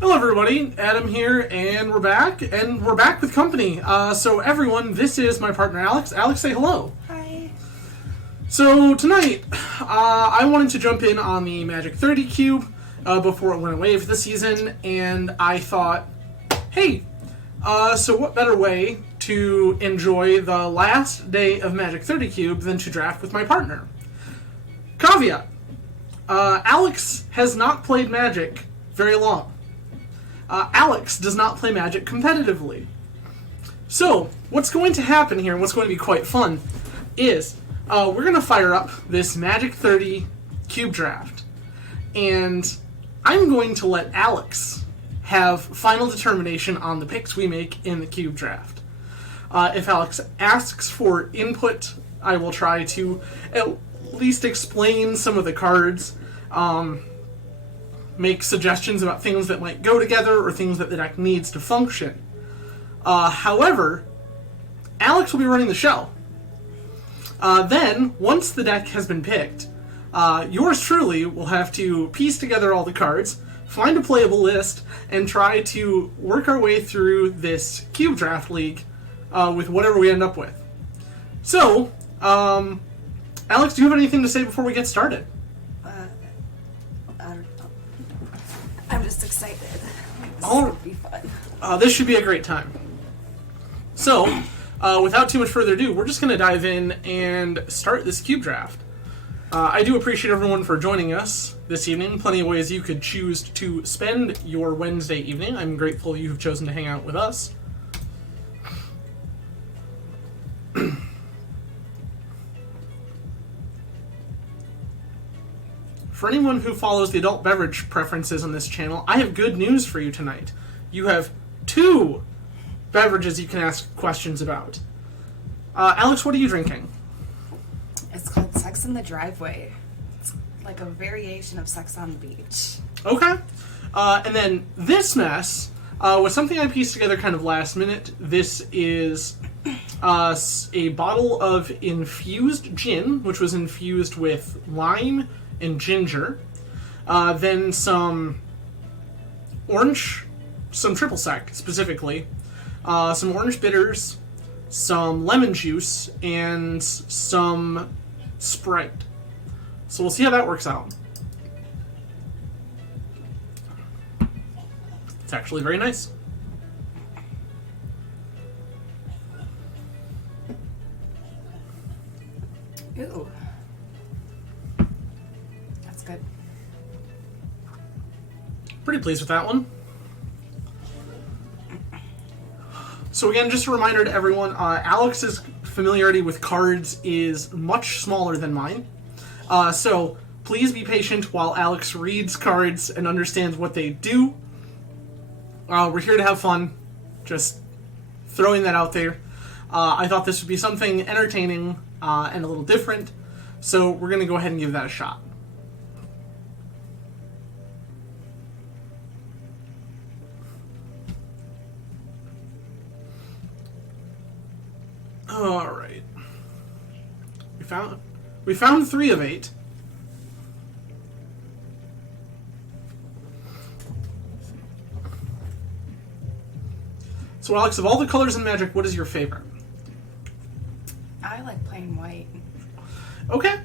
Hello everybody, Adam here, and we're back with company. So everyone, this is my partner Alex. Alex, say hello. Hi. So tonight, I wanted to jump in on the Magic 30 Cube before it went away for the season, and I thought, hey, so what better way to enjoy the last day of Magic 30 Cube than to draft with my partner? Caveat, Alex has not played Magic very long. Alex does not play Magic competitively. So, what's going to happen here, and what's going to be quite fun, is we're going to fire up this Magic 30 Cube Draft. And I'm going to let Alex have final determination on the picks we make in the Cube Draft. If Alex asks for input, I will try to at least explain some of the cards, make suggestions about things that might go together or things that the deck needs to function. However, Alex will be running the show. Then, once the deck has been picked, yours truly will have to piece together all the cards, find a playable list, and try to work our way through this Cube Draft League with whatever we end up with. So, Alex, do you have anything to say before we get started? I'm just excited. This Oh. will be fun. This should be a great time. So, without too much further ado, we're just going to dive in and start this Cube Draft. I do appreciate everyone for joining us this evening. Plenty of ways you could choose to spend your Wednesday evening. I'm grateful you've chosen to hang out with us. For anyone who follows the adult beverage preferences on this channel, I have good news for you tonight. You have 2 beverages you can ask questions about. Alex, what are you drinking? It's called Sex in the Driveway. It's like a variation of Sex on the Beach. Okay. And then this mess was something I pieced together kind of last minute. This is a bottle of infused gin, which was infused with lime and ginger, then some triple sec specifically, some orange bitters, some lemon juice, and some Sprite. So we'll see how that works out. It's actually very nice. Ooh. That's good. Pretty pleased with that one. So again, just a reminder to everyone, Alex's familiarity with cards is much smaller than mine. So please be patient while Alex reads cards and understands what they do. We're here to have fun. Just throwing that out there. I thought this would be something entertaining and a little different. So we're going to go ahead and give that a shot. All right. We found 3 of 8. So Alex, of all the colors in Magic, what is your favorite? I like plain white. Okay.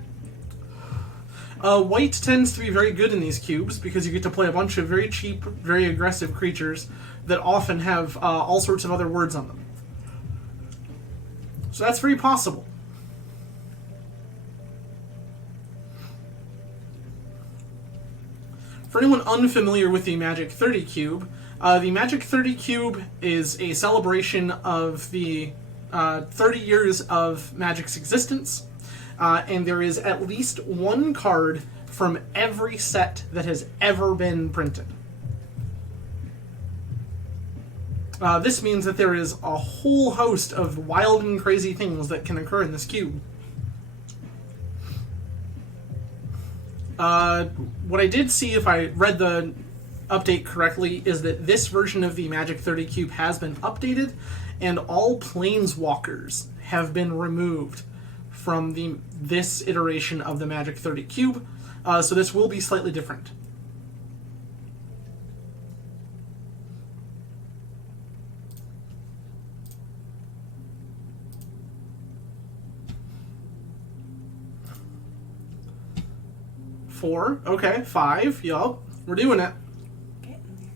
White tends to be very good in these cubes because you get to play a bunch of very cheap, very aggressive creatures that often have all sorts of other words on them. So that's very possible. For anyone unfamiliar with the Magic 30 Cube, the Magic 30 Cube is a celebration of the 30 years of Magic's existence, and there is at least one card from every set that has ever been printed. This means that there is a whole host of wild and crazy things that can occur in this cube. What I did see, if I read the update correctly, is that this version of the Magic 30 Cube has been updated, and all Planeswalkers have been removed from this iteration of the Magic 30 Cube, so this will be slightly different. 4. Okay, 5. Yup. We're doing it. Getting there.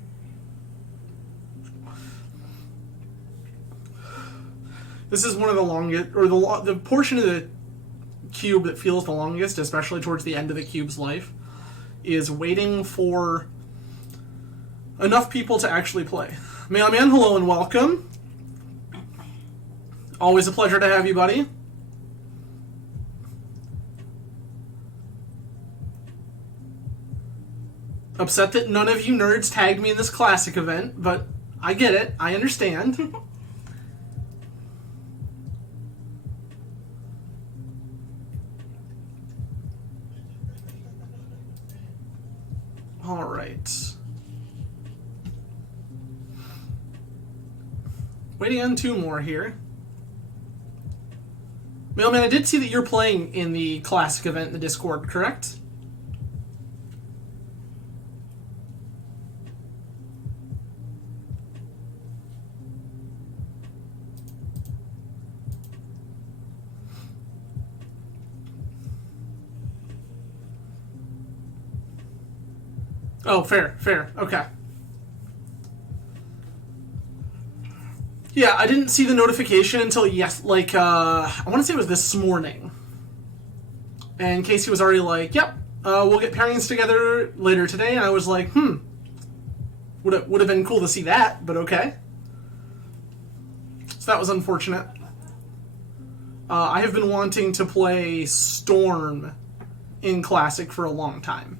This is one of the longest, or the portion of the cube that feels the longest, especially towards the end of the cube's life, is waiting for enough people to actually play. Mailman, hello and welcome. Always a pleasure to have you, buddy. Upset that none of you nerds tagged me in this classic event, but I get it. I understand. All right. Waiting on 2 more here. Mailman, I did see that you're playing in the classic event in the Discord, correct? Oh, fair. Okay. Yeah, I didn't see the notification until I want to say it was this morning. And Casey was already like, yep, we'll get pairings together later today. And I was like, would have been cool to see that, but okay. So that was unfortunate. I have been wanting to play Storm in Classic for a long time.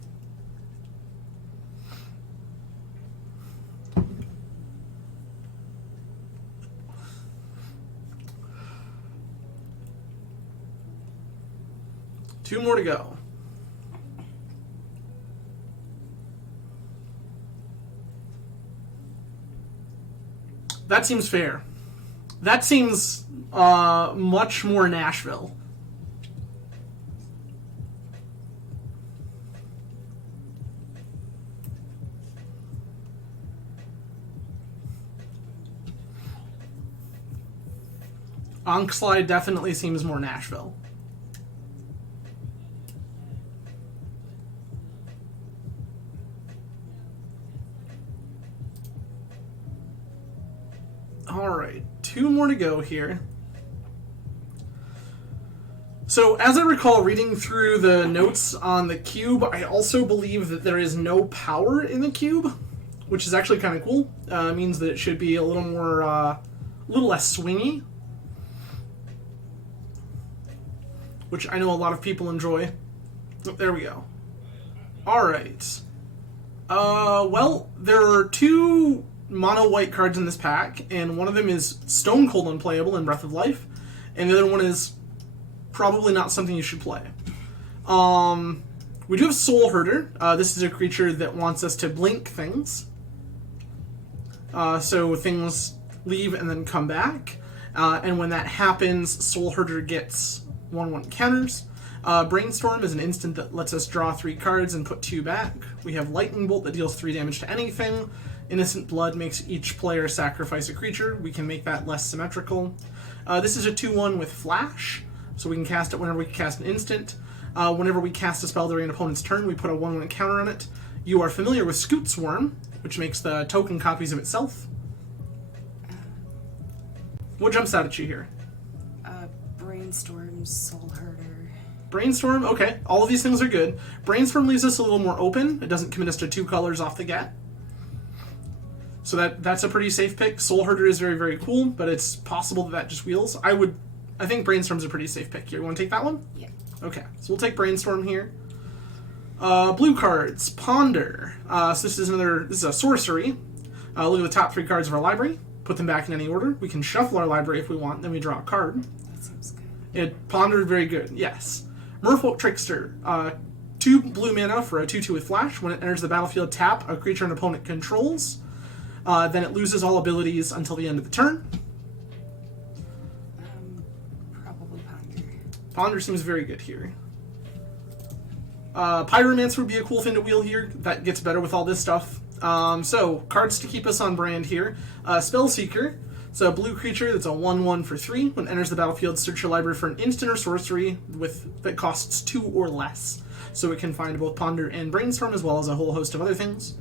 Two more to go. That seems fair. That seems much more Nashville. Ankh-Slide definitely seems more Nashville. Alright, 2 more to go here. So, as I recall reading through the notes on the cube, I also believe that there is no power in the cube, which is actually kind of cool. It means that it should be a little more, a little less swingy, which I know a lot of people enjoy. Oh, there we go. Alright. Well, there are 2 mono white cards in this pack, and one of them is Stone Cold unplayable in Breath of Life, and the other one is probably not something you should play. We do have Soul Herder. This is a creature that wants us to blink things. So things leave and then come back. And when that happens, Soul Herder gets 1/1 counters. Brainstorm is an instant that lets us draw 3 cards and put 2 back. We have Lightning Bolt that deals 3 damage to anything. Innocent Blood makes each player sacrifice a creature. We can make that less symmetrical. This is a 2/1 with Flash, so we can cast it whenever we cast an instant. Whenever we cast a spell during an opponent's turn, we put a 1/1 counter on it. You are familiar with Scoot Swarm, which makes the token copies of itself. What jumps out at you here? Brainstorm, Soul Herder. Brainstorm, okay. All of these things are good. Brainstorm leaves us a little more open. It doesn't commit us to 2 colors off the get. So that's a pretty safe pick. Soul Herder is very, very cool, but it's possible that just wheels. I think Brainstorm's a pretty safe pick here. You want to take that one? Yeah. Okay, so we'll take Brainstorm here. Blue cards, Ponder. So this is a sorcery. Look at the top 3 cards of our library. Put them back in any order. We can shuffle our library if we want, then we draw a card. That seems good. It pondered very good, yes. Merfolk Trickster. 2 blue mana for a 2/2 with Flash. When it enters the battlefield, tap a creature an opponent controls. Then it loses all abilities until the end of the turn. Probably Ponder. Ponder seems very good here. Pyromancer would be a cool thing to wheel here. That gets better with all this stuff. So, cards to keep us on brand here. Spellseeker. So a blue creature that's a 1/1 for 3. When it enters the battlefield, search your library for an instant or sorcery that costs 2 or less. So it can find both Ponder and Brainstorm, as well as a whole host of other things.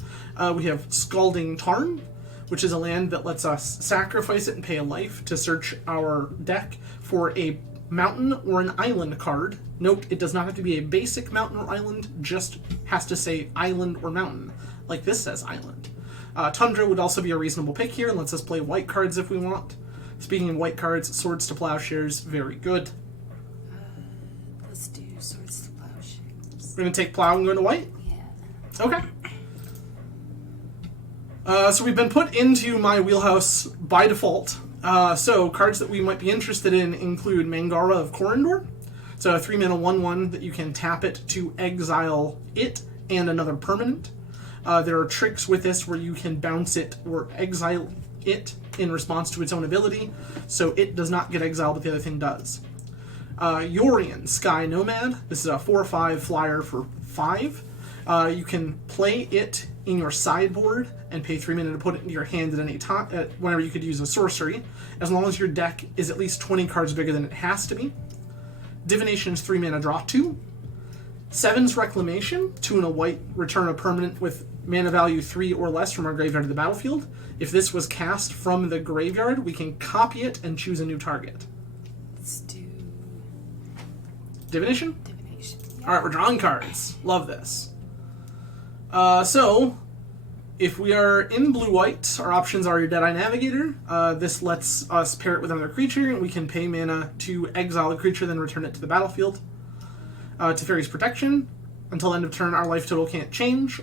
We have Scalding Tarn, which is a land that lets us sacrifice it and pay a life to search our deck for a mountain or an island card. Note, it does not have to be a basic mountain or island, just has to say island or mountain, like this says island. Tundra would also be a reasonable pick here, and lets us play white cards if we want. Speaking of white cards, Swords to Plowshares, very good. Let's do Swords to Plowshares. We're going to take Plow and go to white? Yeah. Okay. So we've been put into my wheelhouse by default. So cards that we might be interested in include Mangara of Corindor. So a 3-mana 1/1 that you can tap it to exile it and another permanent. There are tricks with this where you can bounce it or exile it in response to its own ability, so it does not get exiled, but the other thing does. Yorion, Sky Nomad. This is a 4/5 flyer for 5. You can play it in your sideboard and pay 3 mana to put it into your hand at any time, whenever you could use a sorcery, as long as your deck is at least 20 cards bigger than it has to be. Divination's 3 mana, draw 2. 7's Reclamation, 2 and a white, return a permanent with mana value 3 or less from our graveyard to the battlefield. If this was cast from the graveyard, we can copy it and choose a new target. Let's do Divination? Divination. Yeah. Alright, we're drawing cards. Love this. So, if we are in blue-white, our options are your Deadeye Navigator. This lets us pair it with another creature, and we can pay mana to exile the creature, then return it to the battlefield. Teferi's Protection. Until end of turn, our life total can't change.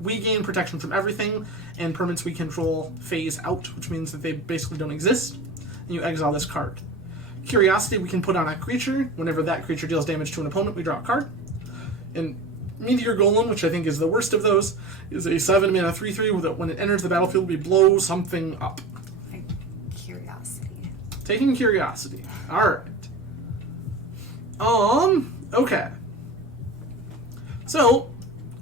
We gain protection from everything, and permanents we control phase out, which means that they basically don't exist, and you exile this card. Curiosity we can put on a creature. Whenever that creature deals damage to an opponent, we draw a card. And Meteor Golem, which I think is the worst of those, is a 7 mana 3/3 that when it enters the battlefield, we blow something up. Curiosity. Taking Curiosity. Alright. Okay. So,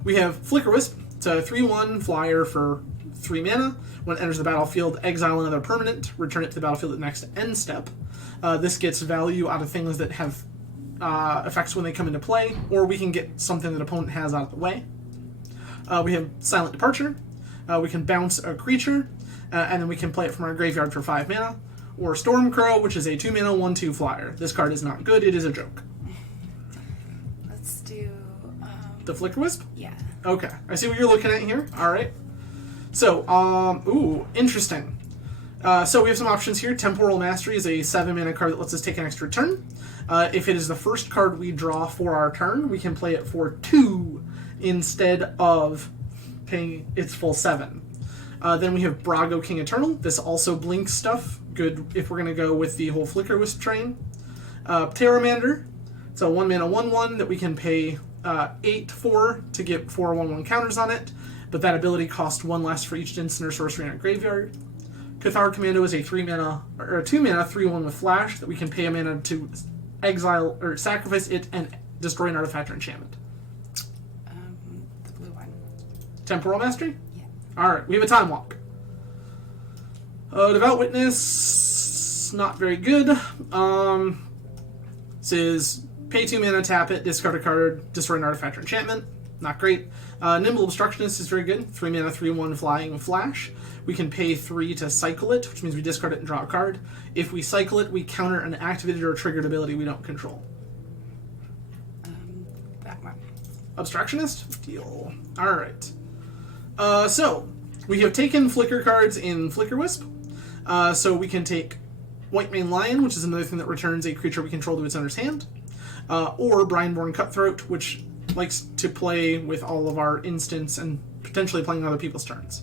we have Flicker Wisp. It's a 3/1 flyer for 3 mana. When it enters the battlefield, exile another permanent, return it to the battlefield at the next end step. This gets value out of things that have effects when they come into play, or we can get something that opponent has out of the way. We have Silent Departure. We can bounce a creature, and then we can play it from our graveyard for 5 mana. Or Stormcrow, which is a 2 mana 1/2 flyer. This card is not good, it is a joke. Let's do The Flicker Wisp? yeah. Okay, I see what you're looking at here. Alright. So, ooh, interesting. So we have some options here. Temporal Mastery is a 7 mana card that lets us take an extra turn. If it is the first card we draw for our turn, we can play it for 2 instead of paying its full 7. Then we have Brago King Eternal. This also blinks stuff. Good if we're going to go with the whole Flicker Wisp train. Pteramander. It's a 1 mana 1/1 that we can pay 8 for to get 4 1/1 counters on it, but that ability costs 1 less for each instant or sorcery in our graveyard. Cathar Commando is a 2 mana 3/1 with flash that we can pay a mana to exile or sacrifice it and destroy an artifact or enchantment. The blue one. Temporal Mastery? Yeah. Alright, we have a Time Walk. Devout Witness, not very good. Says pay 2 mana, tap it, discard a card, destroy an artifact or enchantment. Not great. Nimble Obstructionist is very good. 3 mana 3/1 flying flash. We can pay 3 to cycle it, which means we discard it and draw a card. If we cycle it, we counter an activated or triggered ability we don't control. That one. Obstructionist? Deal. Alright. So, we have taken Flicker cards in Flicker Wisp. So we can take White Mane Lion, which is another thing that returns a creature we control to its owner's hand. Or Brineborn Cutthroat, which likes to play with all of our instants and potentially playing on other people's turns.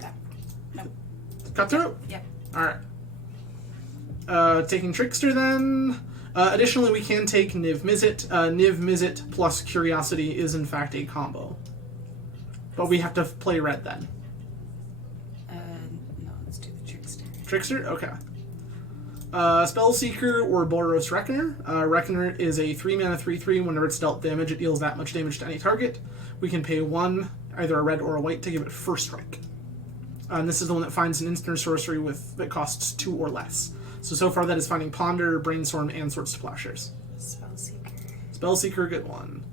That. No. Cutthroat? Yep. Alright. Taking Trickster then. Additionally, we can take Niv Mizzet. Niv Mizzet plus Curiosity is in fact a combo. But we have to play red then. No, let's do the Trickster. Trickster? Okay. Spellseeker or Boros Reckoner. Reckoner is a 3 mana 3/3. Whenever it's dealt damage, it deals that much damage to any target. We can pay 1, either a red or a white, to give it first strike. and this is the one that finds an instant or sorcery that costs 2 or less. So far that is finding Ponder, Brainstorm, and Swords to Plowshares. Spellseeker, good one.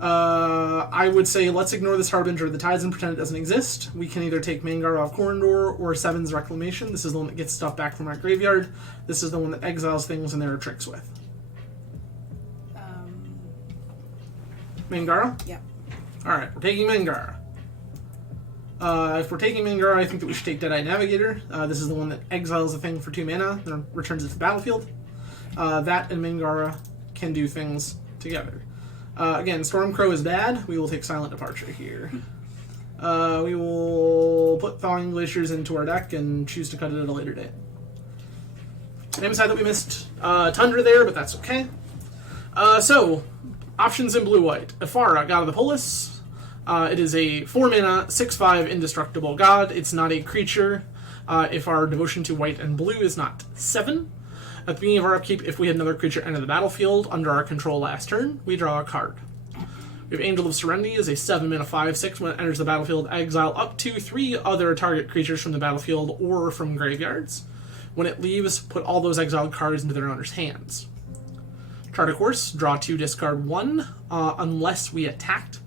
I would say let's ignore this Harbinger of the Tides and pretend it doesn't exist. We can either take Mangar of Corondor or Seven's Reclamation. This is the one that gets stuff back from our graveyard. This is the one that exiles things and there are tricks with. Mangara? Yep. Alright, we're taking Mangara. If we're taking Mangara, I think that we should take Deadeye Navigator. This is the one that exiles a thing for 2 mana, then returns it to the battlefield. That and Mangara can do things together. Again, Stormcrow is bad. We will take Silent Departure here. We will put Thawing Glaciers into our deck and choose to cut it at a later date. Name aside that we missed Tundra there, but that's okay. So, options in blue-white. Ifara, God of the Polis. It is a 4-mana, 6/5 indestructible god. It's not a creature. If our devotion to white and blue is not 7. At the beginning of our upkeep, if we had another creature enter the battlefield under our control last turn, we draw a card. We have Angel of Serenity is a 7-mana 5/6. When it enters the battlefield, exile up to 3 other target creatures from the battlefield or from graveyards. When it leaves, put all those exiled cards into their owner's hands. Chart a Course, draw 2, discard 1, unless we attacked.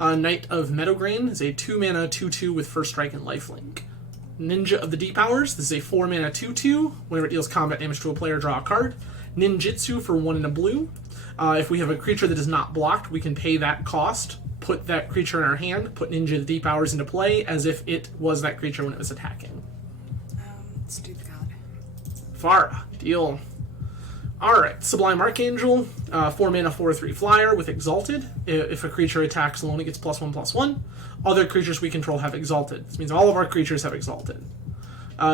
Knight of Meadowgrain is a 2-mana 2/2 with First Strike and Lifelink. Ninja of the Deep Hours, this is a 4-mana 2/2. Whenever it deals combat damage to a player, draw a card. Ninjutsu for 1 and a blue. If we have a creature that is not blocked, we can pay that cost, put that creature in our hand, put Ninja of the Deep Hours into play as if it was that creature when it was attacking. Let's do the god. Farah, deal. Alright, Sublime Archangel, 4-mana 4/3 flyer with Exalted. If a creature attacks alone, it gets +1/+1. Other creatures we control have Exalted. This means all of our creatures have Exalted.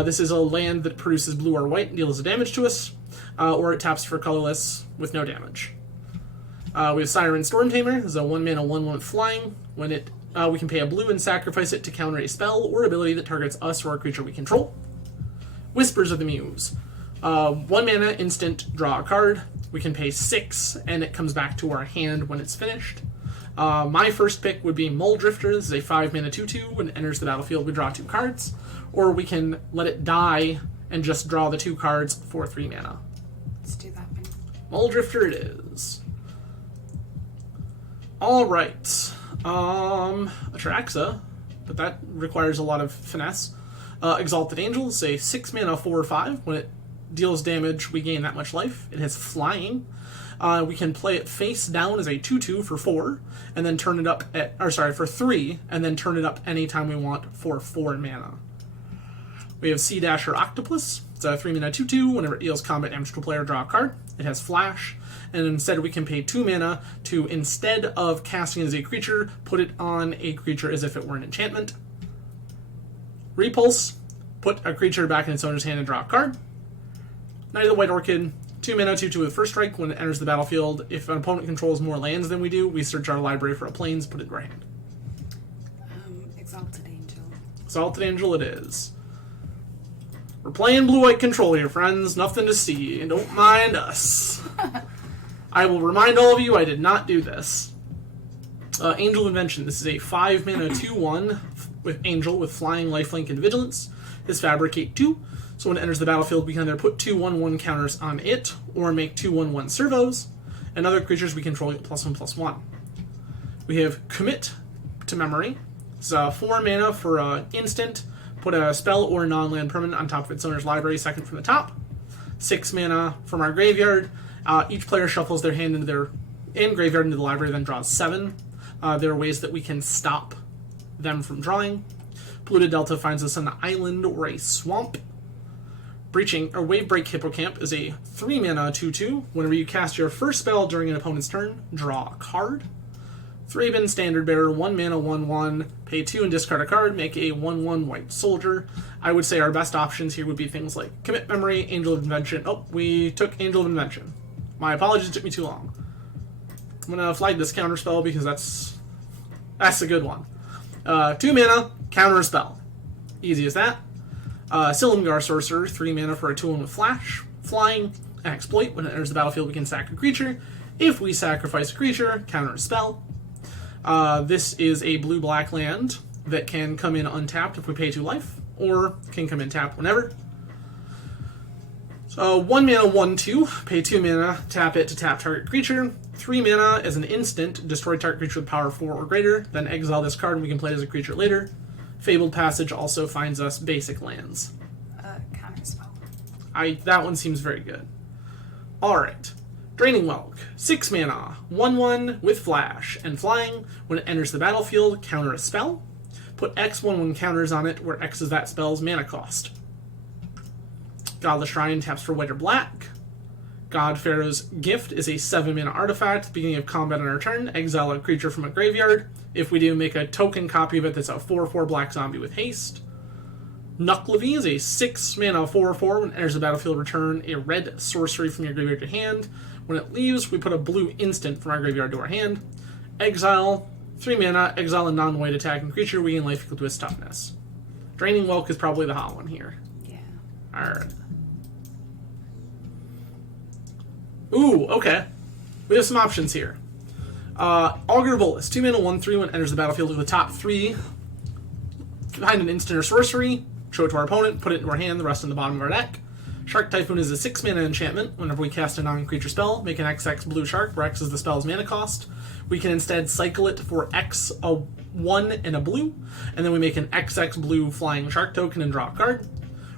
This is a land that produces blue or white and deals damage to us, or it taps for colorless with no damage. We have Siren Stormtamer. This is a 1-mana 1/1 with flying. When it, we can pay a blue and sacrifice it to counter a spell or ability that targets us or a creature we control. Whispers of the Muse. 1 mana, instant, draw a card. We can pay 6, and it comes back to our hand when it's finished. My first pick would be Muldrifter. This is a 5-mana 2/2. When it enters the battlefield, we draw 2 cards. Or we can let it die and just draw the 2 cards for 3 mana. Let's do that one. Muldrifter it is. Alright. Atraxa, but that requires a lot of finesse. Exalted Angel is a 6-mana 4/5. When it deals damage, we gain that much life. It has flying. We can play it face down as a 2/2 for 4, and then turn it up for 3, and then turn it up anytime we want for 4 mana. We have Sea Dasher Octopus. It's a 3-mana 2/2. Whenever it deals combat damage to a player, draw a card. It has flash, and instead we can pay 2 mana to, instead of casting it as a creature, put it on a creature as if it were an enchantment. Repulse. Put a creature back in its owner's hand and draw a card. Knight of the White Orchid, 2-mana 2/2 with First Strike. When it enters the battlefield, if an opponent controls more lands than we do, we search our library for a plains, put it in our hand. Exalted Angel. Exalted Angel it is. We're playing blue-white control here, friends. Nothing to see. Don't mind us. I will remind all of you I did not do this. Angel of Invention. This is a 5-mana 2/1 with Angel with Flying, Lifelink, and Vigilance. His Fabricate 2. So when it enters the battlefield, we can either put 2/1/1 counters on it, or make 2/1/1 servos, and other creatures we control get +1/+1. We have Commit to Memory. It's 4 mana for instant. Put a spell or non-land permanent on top of its owner's library, second from the top. 6 mana from our graveyard. Each player shuffles their hand into their graveyard into the library, then draws 7. There are ways that we can stop them from drawing. Polluted Delta finds us on an island or a swamp. Wavebreak Hippocamp is a 3-mana 2/2. Whenever you cast your first spell during an opponent's turn, draw a card. Thraben Standard Bearer, 1-mana 1/1. Pay 2 and discard a card. Make a 1/1 white soldier. I would say our best options here would be things like Commit Memory, Angel of Invention. Oh, we took Angel of Invention. My apologies, it took me too long. I'm going to flag this counter spell because that's a good one. 2 mana, counter spell. Easy as that. Silumgar Sorcerer, 3 mana for a 2/1 with Flash, Flying, and Exploit. When it enters the battlefield, we can sack a creature. If we sacrifice a creature, counter a spell. This is a blue-black land. that can come in untapped if we pay 2 life, or can come in tapped whenever. So 1 mana, 1/2, pay 2 mana, tap it to tap target creature. 3 mana as an instant, destroy target creature with power 4 or greater, then exile this card and we can play it as a creature later. Fabled Passage also finds us basic lands. Counter spell. That one seems very good. Alright. Draining Welk. 6 mana, 1/1 with flash and flying. When it enters the battlefield, counter a spell. Put X 1/1 counters on it, where X is that spell's mana cost. Godless Shrine taps for white or black. God Pharaoh's Gift is a 7 mana artifact. Beginning of combat on our turn, exile a creature from a graveyard. If we do, make a token copy of it that's a 4/4 black zombie with haste. Nucklevy is a 6 mana 4/4. When it enters the battlefield, return a red sorcery from your graveyard to hand. When it leaves, we put a blue instant from our graveyard to our hand. Exile, 3 mana, exile a non-white attacking creature, we gain life equal to its toughness. Draining Welk is probably the hot one here. Yeah. Alright. Ooh, okay. We have some options here. Augur Bolus, 2 mana 1/3. When it enters the battlefield with the top 3 behind an instant or sorcery. Show it to our opponent, put it into our hand, the rest in the bottom of our deck. Shark Typhoon is a 6 mana enchantment. Whenever we cast a non-creature spell, make an XX blue shark, where X is the spell's mana cost. We can instead cycle it for X, a 1 and a blue, and then we make an XX blue flying shark token and draw a card.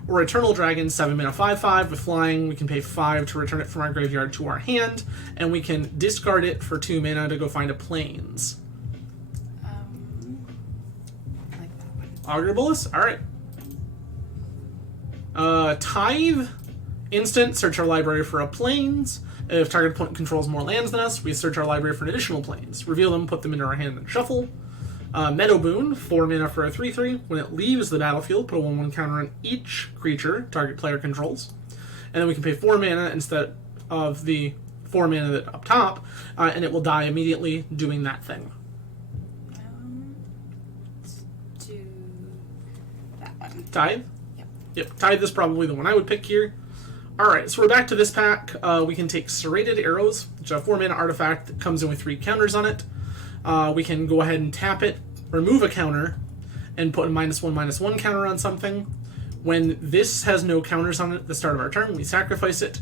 Or Eternal Dragon, 7 mana 5/5 with flying. We can pay 5 to return it from our graveyard to our hand, and we can discard it for 2 mana to go find a plains. I like that one. Augur Bolus? Alright. Tithe. Instant, search our library for a plains. If target opponent controls more lands than us, we search our library for an additional plains. Reveal them, put them into our hand, and shuffle. Meadow Boon, 4 mana for a 3/3. When it leaves the battlefield, put a 1/1 counter on each creature target player controls. And then we can pay 4 mana instead of the 4 mana that up top, and it will die immediately doing that thing. Let's do that one. Tithe? Yep. Yep, Tithe is probably the one I would pick here. Alright, so we're back to this pack. We can take Serrated Arrows, which is a 4 mana artifact that comes in with 3 counters on it. We can go ahead and tap it, remove a counter, and put a -1/-1 counter on something. When this has no counters on it at the start of our turn, we sacrifice it.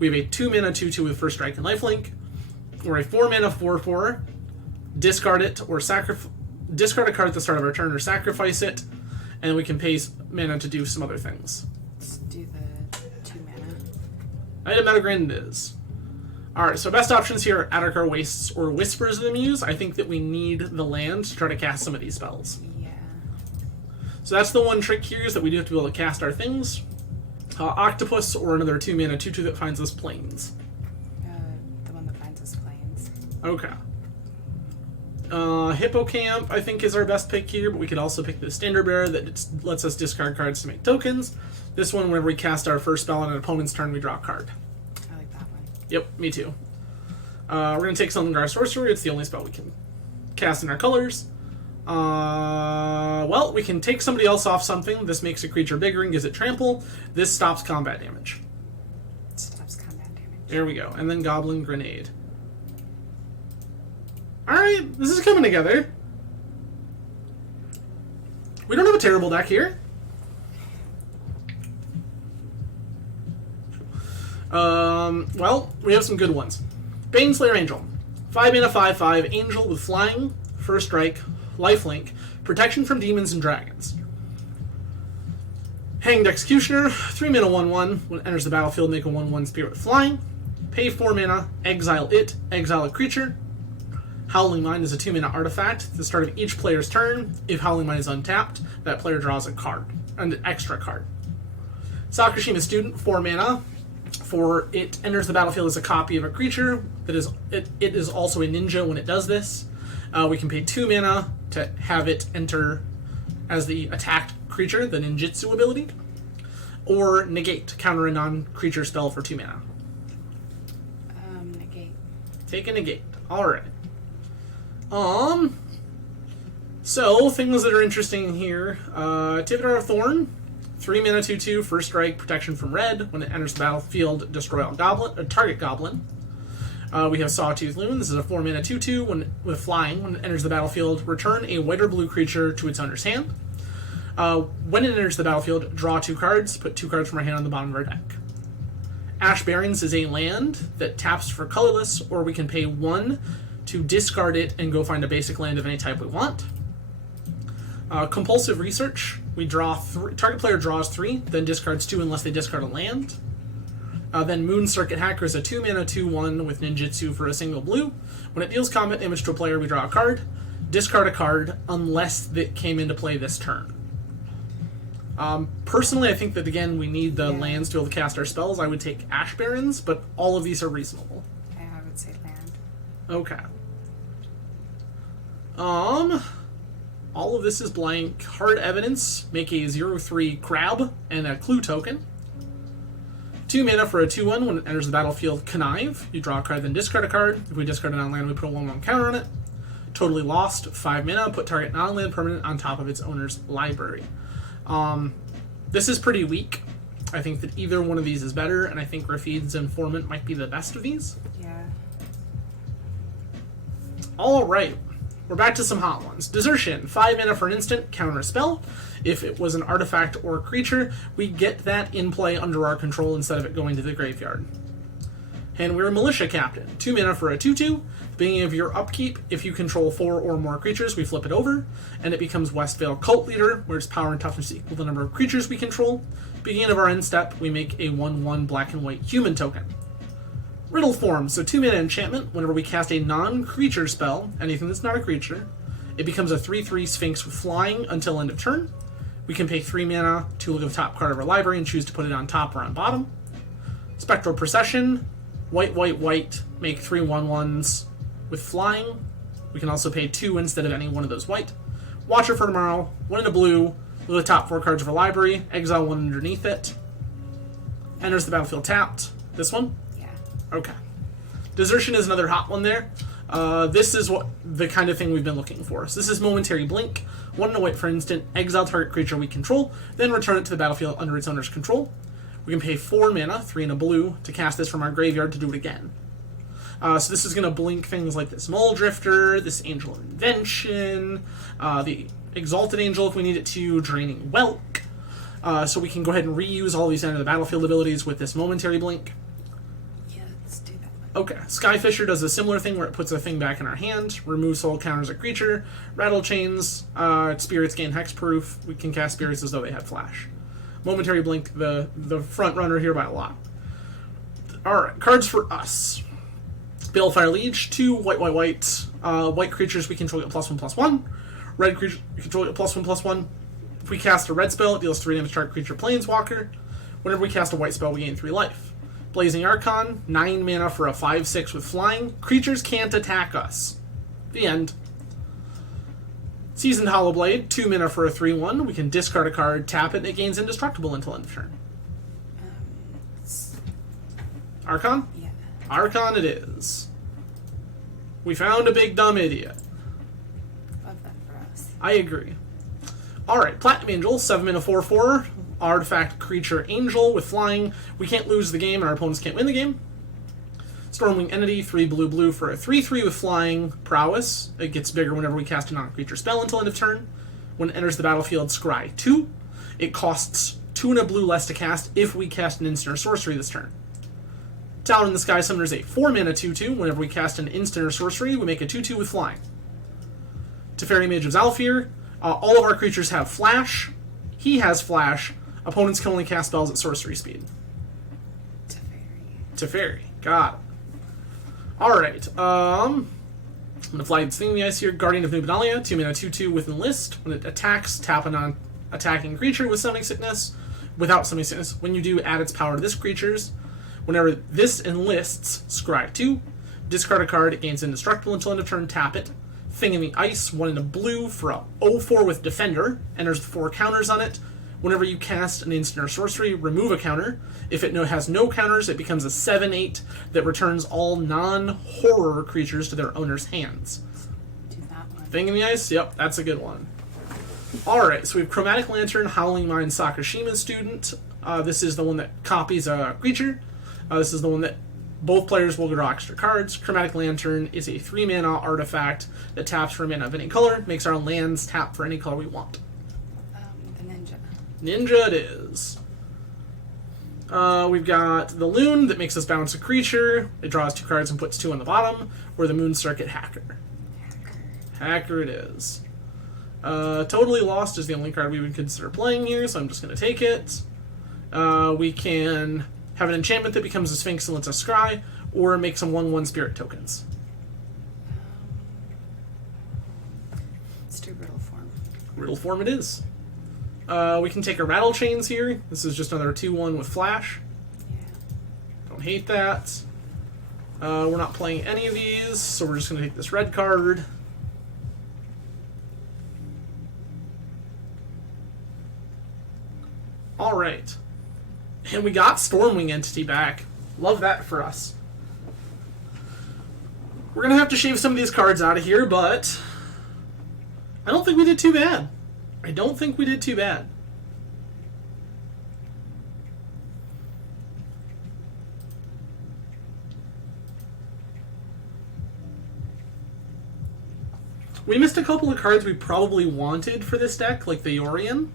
We have a 2 mana 2/2 with first strike and lifelink, or a 4 mana 4/4, discard it, or discard a card at the start of our turn, or sacrifice it, and we can pay mana to do some other things. Let's do the 2 mana. Item Metagrand it is. Alright, so best options here are Attica Wastes or Whispers of the Muse. I think that we need the land to try to cast some of these spells. Yeah. So that's the one trick here, is that we do have to be able to cast our things. Octopus or another 2 mana 2/2 that finds us plains. The one that finds us plains. Okay. Hippocamp, I think, is our best pick here, but we could also pick the Standard Bearer that lets us discard cards to make tokens. This one, whenever we cast our first spell on an opponent's turn, we draw a card. I like that one. Yep, me too. We're going to take Silumgar Sorcery. It's the only spell we can cast in our colors. Well, we can take somebody else off something. This makes a creature bigger and gives it trample. This stops combat damage. Stops combat damage. There we go. And then Goblin Grenade. Alright, this is coming together. We don't have a terrible deck here. Well, we have some good ones. Baneslayer Angel. 5 mana 5/5, Angel with flying, first strike, lifelink, protection from demons and dragons. Hanged Executioner, 3 mana 1/1. When it enters the battlefield, make a 1/1 spirit with flying. Pay 4 mana, exile it, exile a creature. Howling Mine is a 2 mana artifact. At the start of each player's turn, if Howling Mine is untapped, that player draws a card, an extra card. Sakushima Student, 4 mana. For it enters the battlefield as a copy of a creature. That is, it is also a ninja when it does this. We can pay 2 mana to have it enter as the attacked creature, the ninjutsu ability. Or negate, counter a non-creature spell for 2 mana. Negate. Take a negate. Alright. So, things that are interesting here. Tivadar of Thorn, 3 mana 2/2, first strike, protection from red. When it enters the battlefield, destroy all target goblin. We have Sawtooth Loon. This is a 4-mana 2/2 with flying. When it enters the battlefield, return a white or blue creature to its owner's hand. When it enters the battlefield, draw 2 cards. Put 2 cards from our hand on the bottom of our deck. Ash Barrens is a land that taps for colorless, or we can pay 1 to discard it and go find a basic land of any type we want. Compulsive Research. We draw 3. Target player draws 3, then discards 2 unless they discard a land. Then Moon Circuit Hacker is a 2-mana 2/1 with ninjutsu for a single blue. When it deals combat damage to a player, we draw a card. Discard a card unless it came into play this turn. Personally, I think that, again, we need the lands to be able to cast our spells. I would take Ash Barrens, but all of these are reasonable. Yeah, I would say land. Okay. All of this is blank. Hard Evidence. Make a 0/3 crab and a clue token. 2 mana for a 2/1. When it enters the battlefield, Connive. You draw a card, then discard a card. If we discard it on land, we put a 1/1 counter on it. Totally Lost. 5 mana. Put target non-land permanent on top of its owner's library. This is pretty weak. I think that either one of these is better, and I think Rafid's Informant might be the best of these. Yeah. Alright. We're back to some hot ones. Desertion. 5 mana for an instant, counter a spell. If it was an artifact or creature, we get that in play under our control instead of it going to the graveyard. And we're a Militia Captain. 2 mana for a 2/2. Beginning of your upkeep, if you control 4 or more creatures, we flip it over, and it becomes Westvale Cult Leader, where its power and toughness equal the number of creatures we control. Beginning of our end step, we make a 1/1 black and white human token. Riddle Form, so 2 mana enchantment. Whenever we cast a non-creature spell, anything that's not a creature, it becomes a 3/3 Sphinx with flying until end of turn. We can pay 3 mana to look at the top card of our library and choose to put it on top or on bottom. Spectral Procession, white, white, white, make 3 1/1s with flying. We can also pay 2 instead of any one of those white. Watcher for Tomorrow, 1 in a blue, with the top 4 cards of our library, exile 1 underneath it. Enters the battlefield tapped. This one? Yeah. Okay. Desertion is another hot one there. This is what the kind of thing we've been looking for. So this is Momentary Blink, 1 in a white for instant, exile target creature we control, then return it to the battlefield under its owner's control. We can pay 4 mana, 3 in a blue, to cast this from our graveyard to do it again. So this is going to blink things like this Mole Drifter, this Angel of Invention, the Exalted Angel if we need it to, Draining Whelk. So we can go ahead and reuse all these end of the battlefield abilities with this Momentary Blink. Yeah, let's do that. Okay, Skyfisher does a similar thing where it puts a thing back in our hand, removes soul, counters a creature, Rattle Chains, spirits gain hexproof, we can cast spirits as though they had flash. Momentary Blink, the front runner here by a lot. Alright, cards for us. Balefire Liege, 2 white, white, white. White creatures we control get +1/+1. Red creatures we control get +1/+1. If we cast a red spell, it deals 3 damage to target creature Planeswalker. Whenever we cast a white spell, we gain 3 life. Blazing Archon, 9 mana for a 5/6 with flying. Creatures can't attack us. The end. Seasoned Hollowblade, 2 mana for a 3/1. We can discard a card, tap it, and it gains indestructible until end of turn. Archon? Yeah. Archon it is. We found a big dumb idiot. Love that for us. I agree. Alright, Platinum Angel, 7 mana 4/4. Artifact creature angel with flying. We can't lose the game and our opponents can't win the game. Stormwing Entity, 3 blue blue for a 3/3 with flying prowess. It gets bigger whenever we cast a non-creature spell until end of turn. When it enters the battlefield, scry 2. It costs 2 and a blue less to cast if we cast an instant or sorcery this turn. Tower in the Sky Summoner is a 4 mana 2/2. Whenever we cast an instant or sorcery, we make a 2/2 with flying. Teferi Mage of Zalfir. All of our creatures have flash. He has flash. Opponents can only cast spells at sorcery speed. Teferi. Got it. Alright, I'm gonna fly this thing in the ice here. Guardian of Nubenalia, 2 mana 2/2 with Enlist. When it attacks, tap a non-attacking creature with Summoning Sickness. Without Summoning Sickness. When you do, add its power to this creature's. Whenever this enlists, scry 2. Discard a card, it gains indestructible until end of turn, tap it. Thing in the Ice, 1 in a blue for a 0/4 with Defender. Enters 4 counters on it. Whenever you cast an instant or sorcery, remove a counter. If it has no counters, it becomes a 7/8 that returns all non-horror creatures to their owner's hands. Do that one. Thing in the Ice? Yep, that's a good one. Alright, so we have Chromatic Lantern, Howling Mine, Sakashima Student. This is the one that copies a creature. This is the one that both players will draw extra cards. Chromatic Lantern is a 3-mana artifact that taps for a mana of any color, makes our lands tap for any color we want. The ninja. Ninja it is. We've got the Loon that makes us bounce a creature. It draws 2 cards and puts 2 on the bottom. Or the Moon Circuit Hacker. Hacker it is. Totally Lost is the only card we would consider playing here, so I'm just going to take it. We can have an enchantment that becomes a Sphinx and lets us scry, or make some 1/1 spirit tokens. Let's do Riddle Form. Riddle Form it is. We can take a Rattle Chains here. This is just another 2/1 with Flash. Yeah. Don't hate that. We're not playing any of these, so we're just going to take this red card. Alright. And we got Stormwing Entity back. Love that for us. We're going to have to shave some of these cards out of here, but I don't think we did too bad. I don't think we did too bad. We missed a couple of cards we probably wanted for this deck, like the Yorion,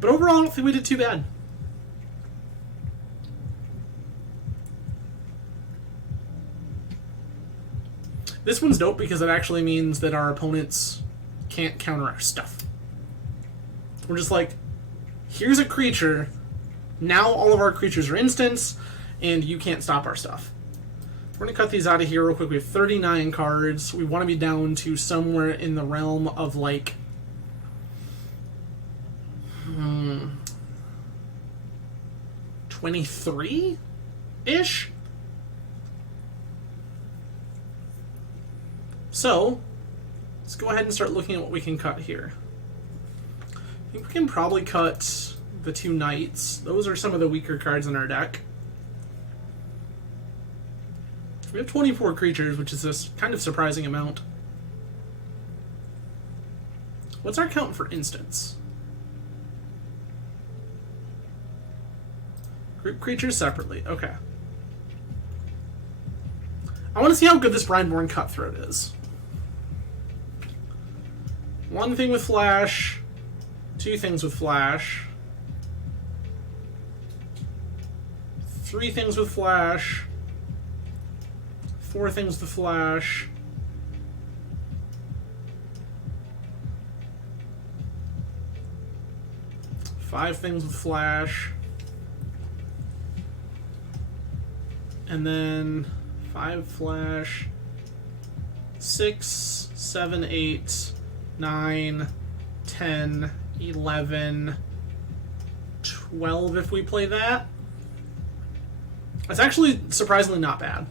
but overall I don't think we did too bad. This one's dope because it actually means that our opponents can't counter our stuff. We're just like, here's a creature, now all of our creatures are instants, and you can't stop our stuff. We're going to cut these out of here real quick. We have 39 cards. We want to be down to somewhere in the realm of like 23-ish? So, let's go ahead and start looking at what we can cut here. I think we can probably cut the 2 Knights. Those are some of the weaker cards in our deck. We have 24 creatures, which is this kind of surprising amount. What's our count for instants? Group creatures separately. Okay. I want to see how good this Brineborn Cutthroat is. 1 thing with Flash. 2 things with Flash. 3 things with Flash. 4 things with Flash. 5 things with Flash. And then 5 Flash. 6, 7, 8, 9, 10, 11, 12 if we play that. That's actually surprisingly not bad.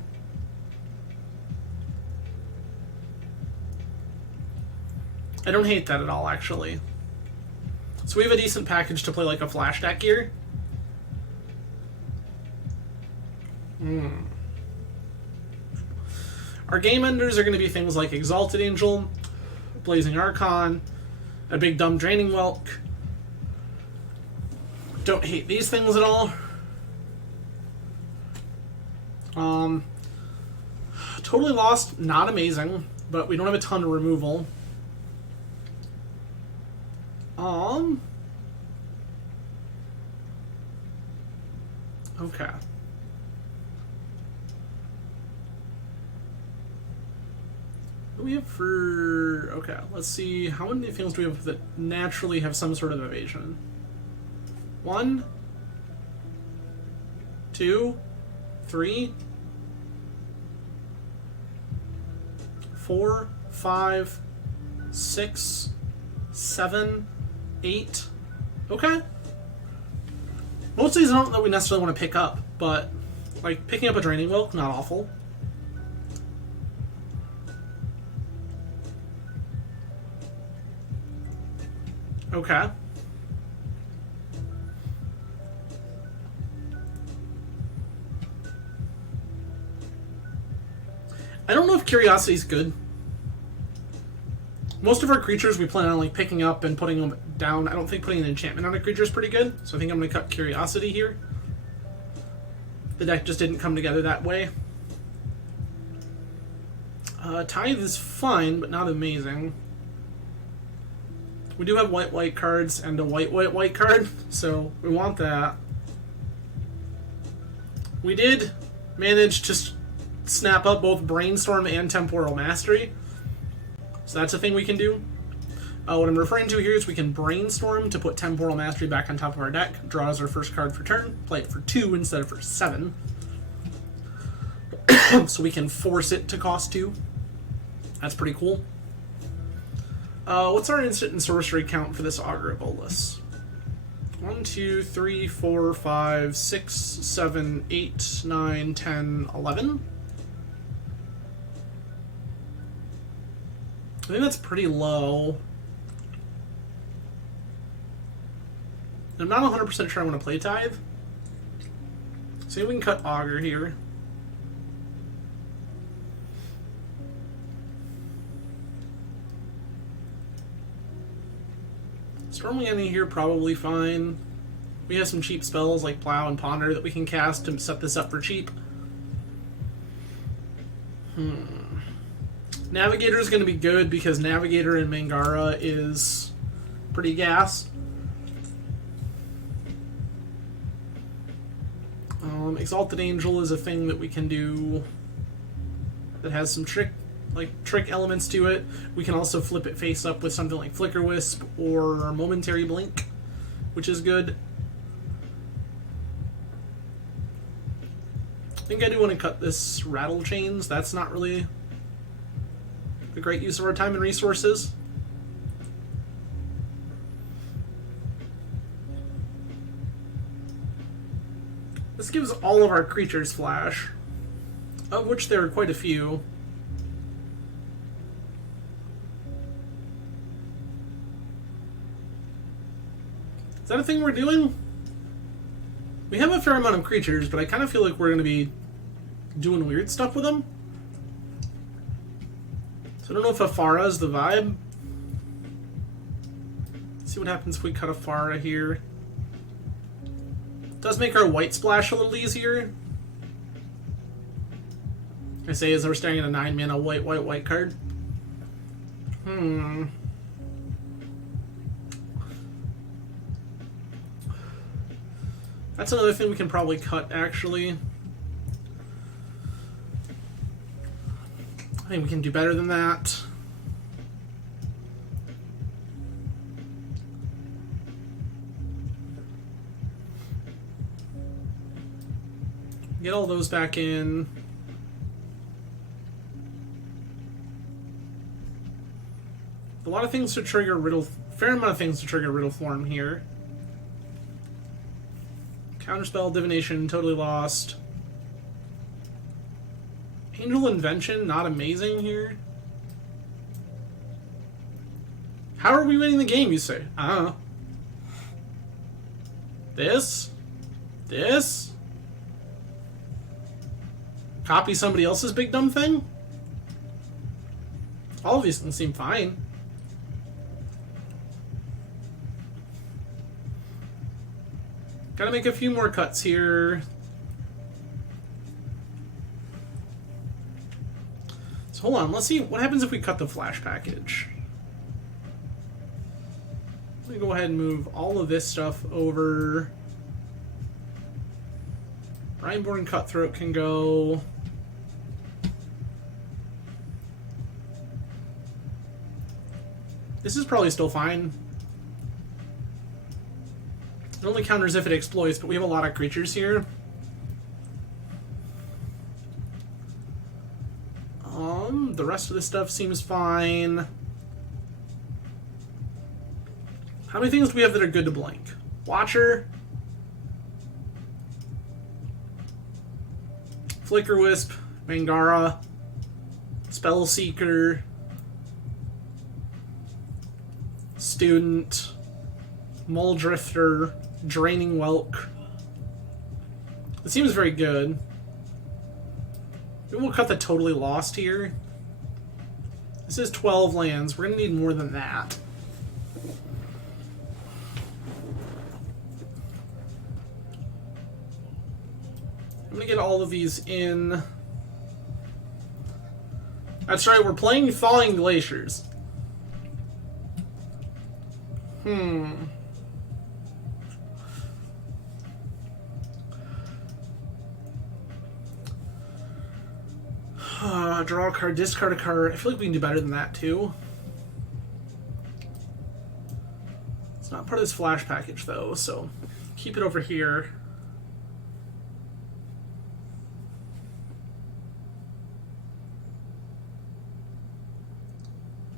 I don't hate that at all, actually. So we have a decent package to play like a Flash deck here. Our game enders are going to be things like Exalted Angel, Blazing Archon, a big dumb Draining Whelk. Don't hate these things at all. Totally Lost, not amazing, but we don't have a ton of removal. Okay. What do we have for... Okay, let's see. How many things do we have that naturally have some sort of evasion? 1, 2, 3, 4, 5, 6, 7, 8. Okay. Most of these aren't that we necessarily want to pick up, but like picking up a Draining Whelk, not awful. Okay. I don't know if Curiosity's good. Most of our creatures we plan on like picking up and putting them down. I don't think putting an enchantment on a creature is pretty good, so I think I'm going to cut Curiosity here. The deck just didn't come together that way. Tithe is fine, but not amazing. We do have white cards and a white card, so we want that. We did manage to snap up both Brainstorm and Temporal Mastery, so that's a thing we can do. What I'm referring to here is we can Brainstorm to put Temporal Mastery back on top of our deck, draw as our first card for turn, play it for 2 instead of for 7. So we can force it to cost 2. That's pretty cool. What's our instant and sorcery count for this Augur of Bolus? 1, 2, 3, 4, 5, 6, 7, 8, 9, 10, 11. I think that's pretty low. I'm not 100% sure I want to play Tithe. So we can cut Augur here. Stormliana here, probably fine. We have some cheap spells like Plow and Ponder that we can cast to set this up for cheap. Navigator is going to be good because Navigator in Mangara is pretty gas. Exalted Angel is a thing that we can do that has some trick elements to it. We can also flip it face up with something like Flicker Wisp or Momentary Blink, which is good. I think I do want to cut this Rattle Chains. That's not really a great use of our time and resources. This gives all of our creatures flash, of which there are quite a few. Is that a thing we're doing? We have a fair amount of creatures, but I kind of feel like we're going to be doing weird stuff with them. So I don't know if Afara is the vibe. Let's see what happens if we cut Afara here. It does make our white splash a little easier. I say as we're staring at a 9-mana white card. That's another thing we can probably cut, actually. I think we can do better than that. Get all those back in. A lot of things to trigger fair amount of things to trigger Riddle Form here. Counterspell, Divination, totally lost. Angel Invention, not amazing here. How are we winning the game, you say? I don't know. This? This? Copy somebody else's big dumb thing? All of these things seem fine. Gotta make a few more cuts here. So hold on, let's see what happens if we cut the flash package. Let me go ahead and move all of this stuff over. Brineborn Cutthroat can go. This is probably still fine. It only counters if it exploits, but we have a lot of creatures here. The rest of this stuff seems fine. How many things do we have that are good to blank? Watcher. Flicker Wisp. Mangara. Spellseeker. Student. Muldrifter. Draining Whelk. It seems very good. Maybe we'll cut the Totally Lost here. This is 12 lands. We're going to need more than that. I'm going to get all of these in. That's right, we're playing Thawing Glaciers. Draw a card, discard a card. I feel like we can do better than that, too. It's not part of this flash package, though, so keep it over here.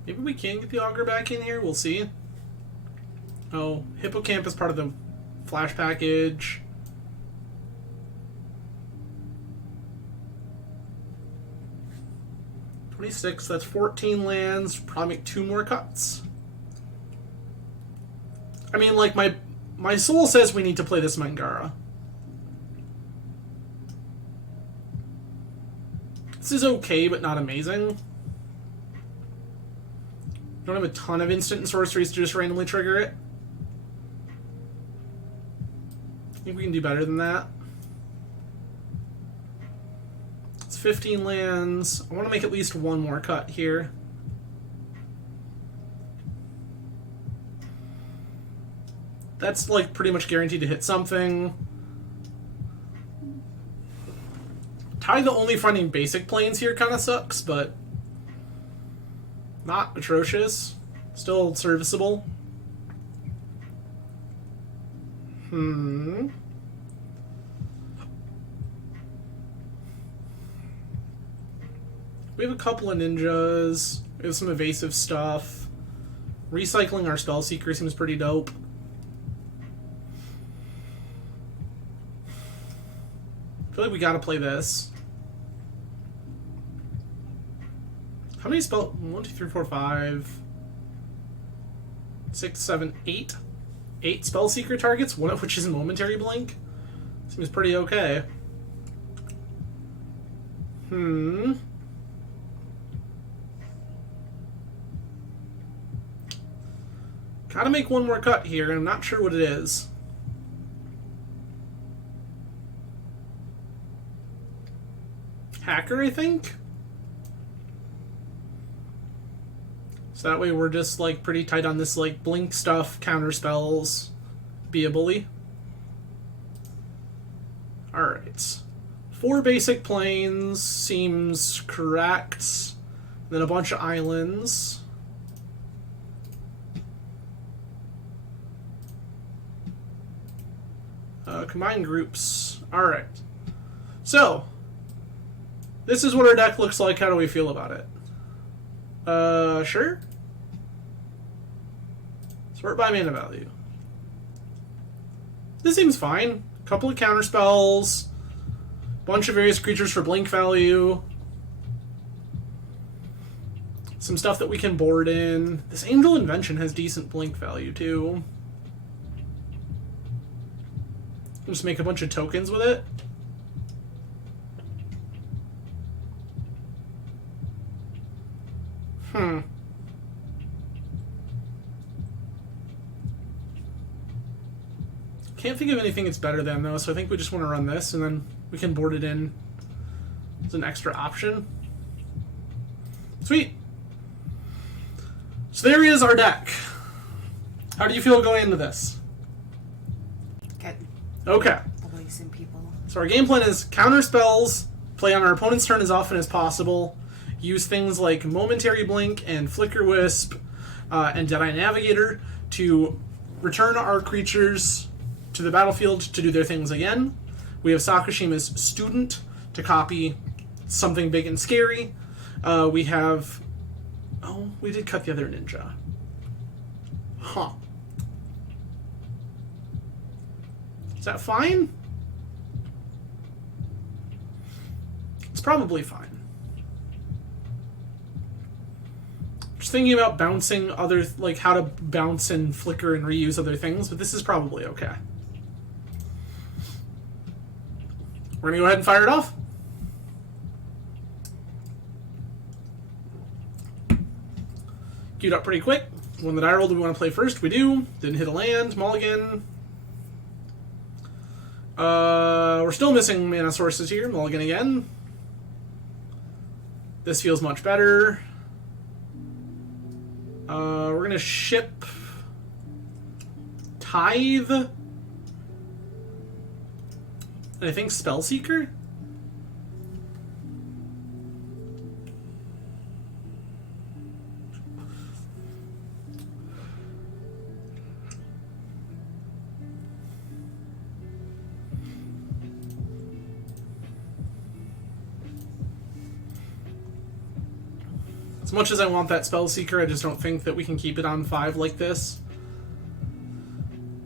Maybe we can get the Augur back in here. We'll see. Oh, Hippocamp is part of the flash package. $26, that's 14 lands. Probably make 2 more cuts. I mean, like, my soul says we need to play this Mangara. This is okay, but not amazing. Don't have a ton of instant and sorceries to just randomly trigger it. I think we can do better than that. It's 15 lands. I want to make at least 1 more cut here. That's like pretty much guaranteed to hit something. Ty the only finding basic planes here kind of sucks, but not atrocious. Still serviceable. We have a couple of ninjas. We have some evasive stuff. Recycling our Spellseeker seems pretty dope. I feel like we gotta play this. How many spell? 1, 2, 3, 4, 5, 6, 7, 8. 8 Spellseeker targets, one of which is Momentary Blink. Seems pretty okay. Gotta make 1 more cut here, and I'm not sure what it is. Hacker, I think? So that way we're just, like, pretty tight on this, like, blink stuff, counter spells, be a bully. Alright. 4 basic planes seems correct. Then a bunch of islands. Combined groups. Alright. So, this is what our deck looks like. How do we feel about it? Sure? Sort by mana value. This seems fine. Couple of counter spells. Bunch of various creatures for blink value. Some stuff that we can board in. This Angel Invention has decent blink value, too. Just make a bunch of tokens with it. Can't think of anything it's better than, though, so I think we just want to run this, and then we can board it in as an extra option. Sweet! So there is our deck. How do you feel going into this? Good. Okay. Policing people. So our game plan is counter spells, play on our opponent's turn as often as possible, use things like Momentary Blink and Flicker Wisp and Deadeye Navigator to return our creatures to the battlefield to do their things again. We have Sakushima's Student to copy something big and scary. We have... Oh, we did cut the other ninja. Huh. Is that fine? It's probably fine. Just thinking about bouncing other, like how to bounce and flicker and reuse other things, but this is probably okay. We're gonna go ahead and fire it off. Queued up pretty quick. One that I rolled, do we want to play first? We do. Didn't hit a land. Mulligan. We're still missing mana sources here. Mulligan again. This feels much better. We're gonna ship Tithe. And I think Spellseeker? As much as I want that Spellseeker, I just don't think that we can keep it on 5 like this.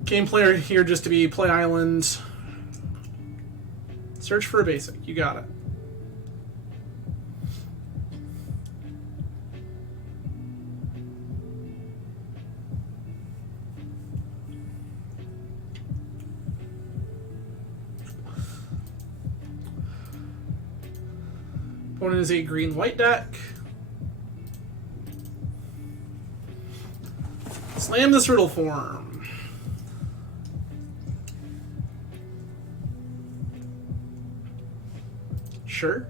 Game player here just to be play island. Search for a basic. You got it. Opponent is a green-white deck. Slam this Riddle Form. Sure.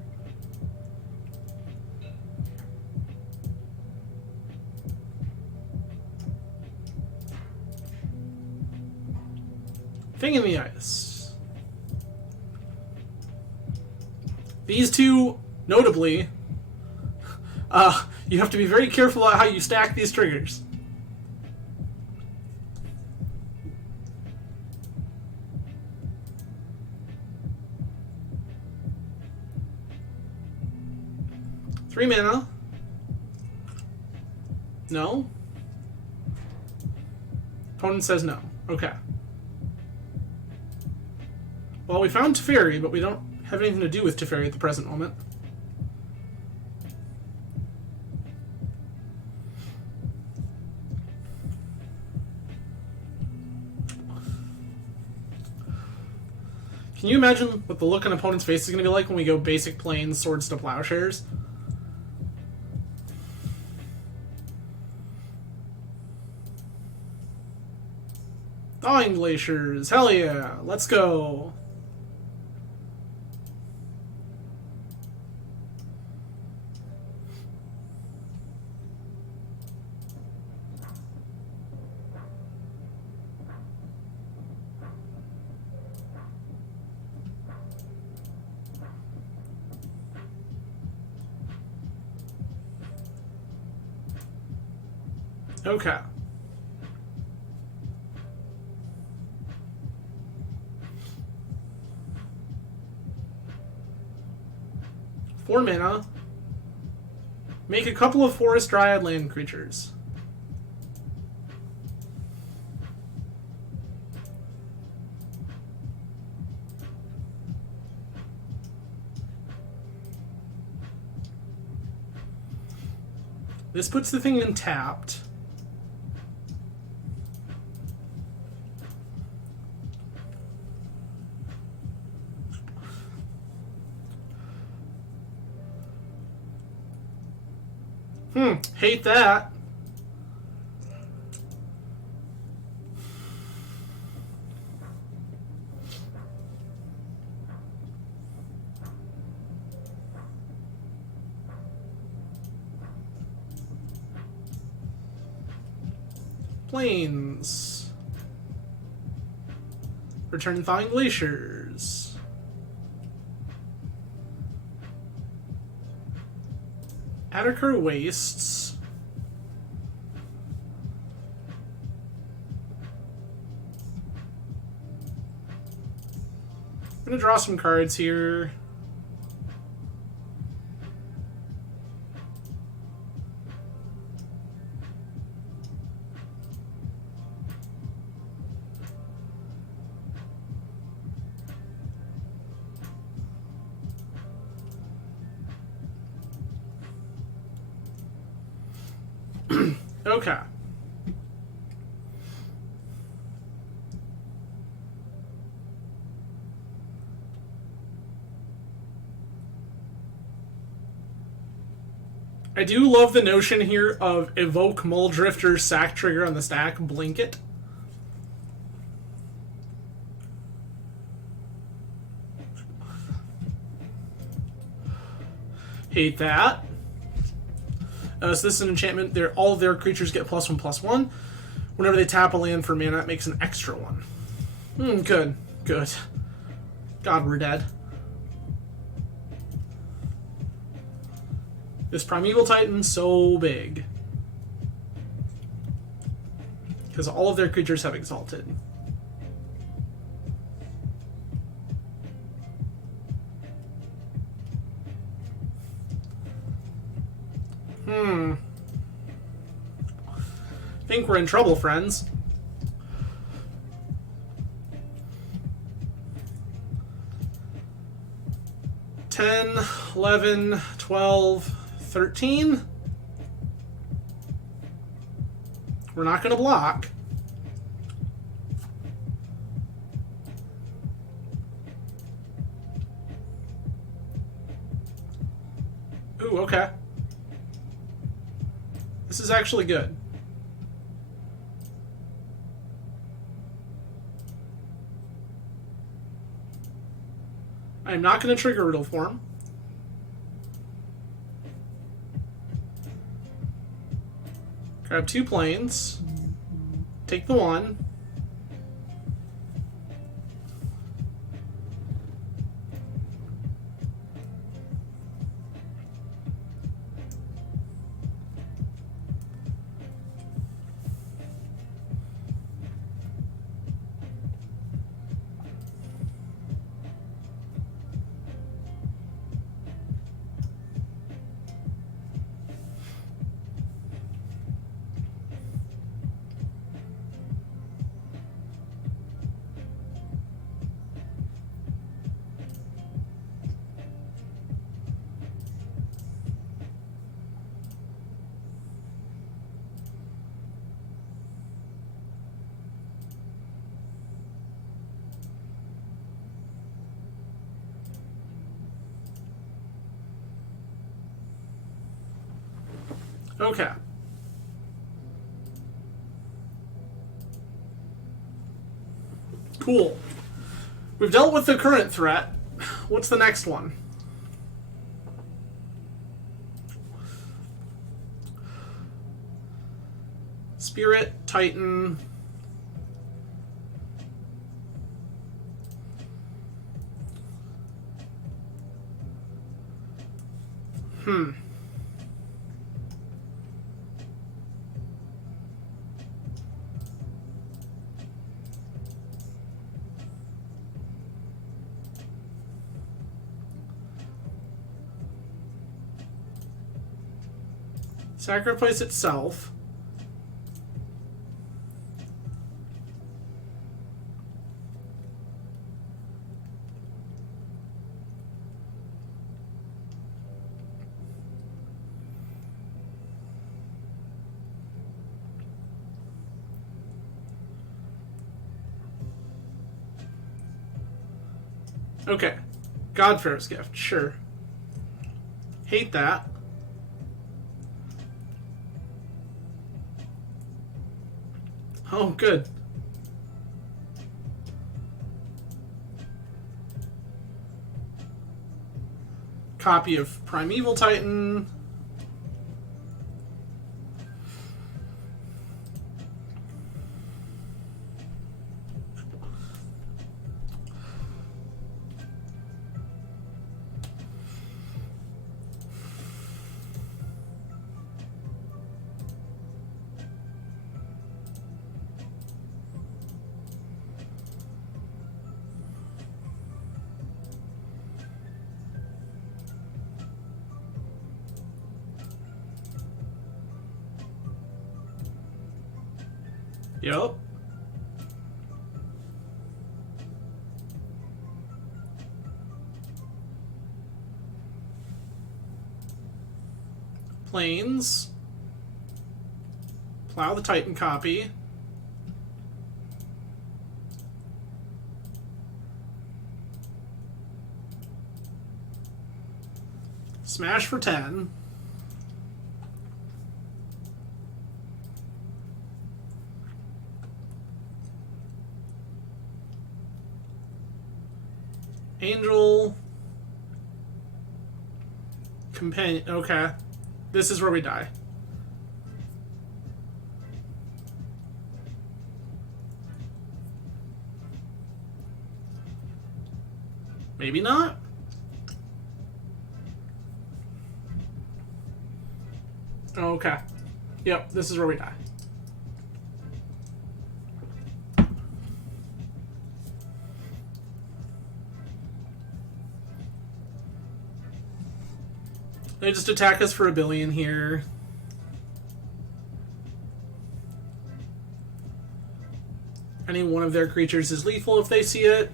Thing in the Ice. These two, notably, you have to be very careful about how you stack these triggers. Three mana. No. Opponent says no. Okay. Well, we found Teferi, but we don't have anything to do with Teferi at the present moment. Can you imagine what the look on opponent's face is going to be like when we go basic plains, swords to plowshares? Thawing Glaciers, hell yeah, let's go. Okay. Four mana. Make a couple of Forest Dryad land creatures. This puts the thing in tapped. Hate that. Plains. Return Thawing Glaciers. Attica Wastes. I'm gonna draw some cards here. Okay. I do love the notion here of evoke Muldrifter, sack trigger on the stack, blink it. Hate that. So this is an enchantment. All of their creatures get +1/+1. Whenever they tap a land for mana, it makes an extra one. Good. Good. God, we're dead. This Primeval Titan's so big. Because all of their creatures have Exalted. Think we're in trouble, friends. $10, $11, $12, $13. We're not going to block. Ooh, okay. This is actually good. I'm not going to trigger Riddle Form. Grab 2 planes. Take the 1. Okay. Cool. We've dealt with the current threat. What's the next one? Spirit, Titan. Sacrifice itself. Okay. Godfarer's Gift, sure. Hate that. Oh, good. Copy of Primeval Titan. Yup. Planes. Plow the Titan copy. Smash for 10. Angel. Companion. Okay. This is where we die. Maybe not. Okay. Yep, this is where we die. They just attack us for 1 billion here. Any one of their creatures is lethal if they see it.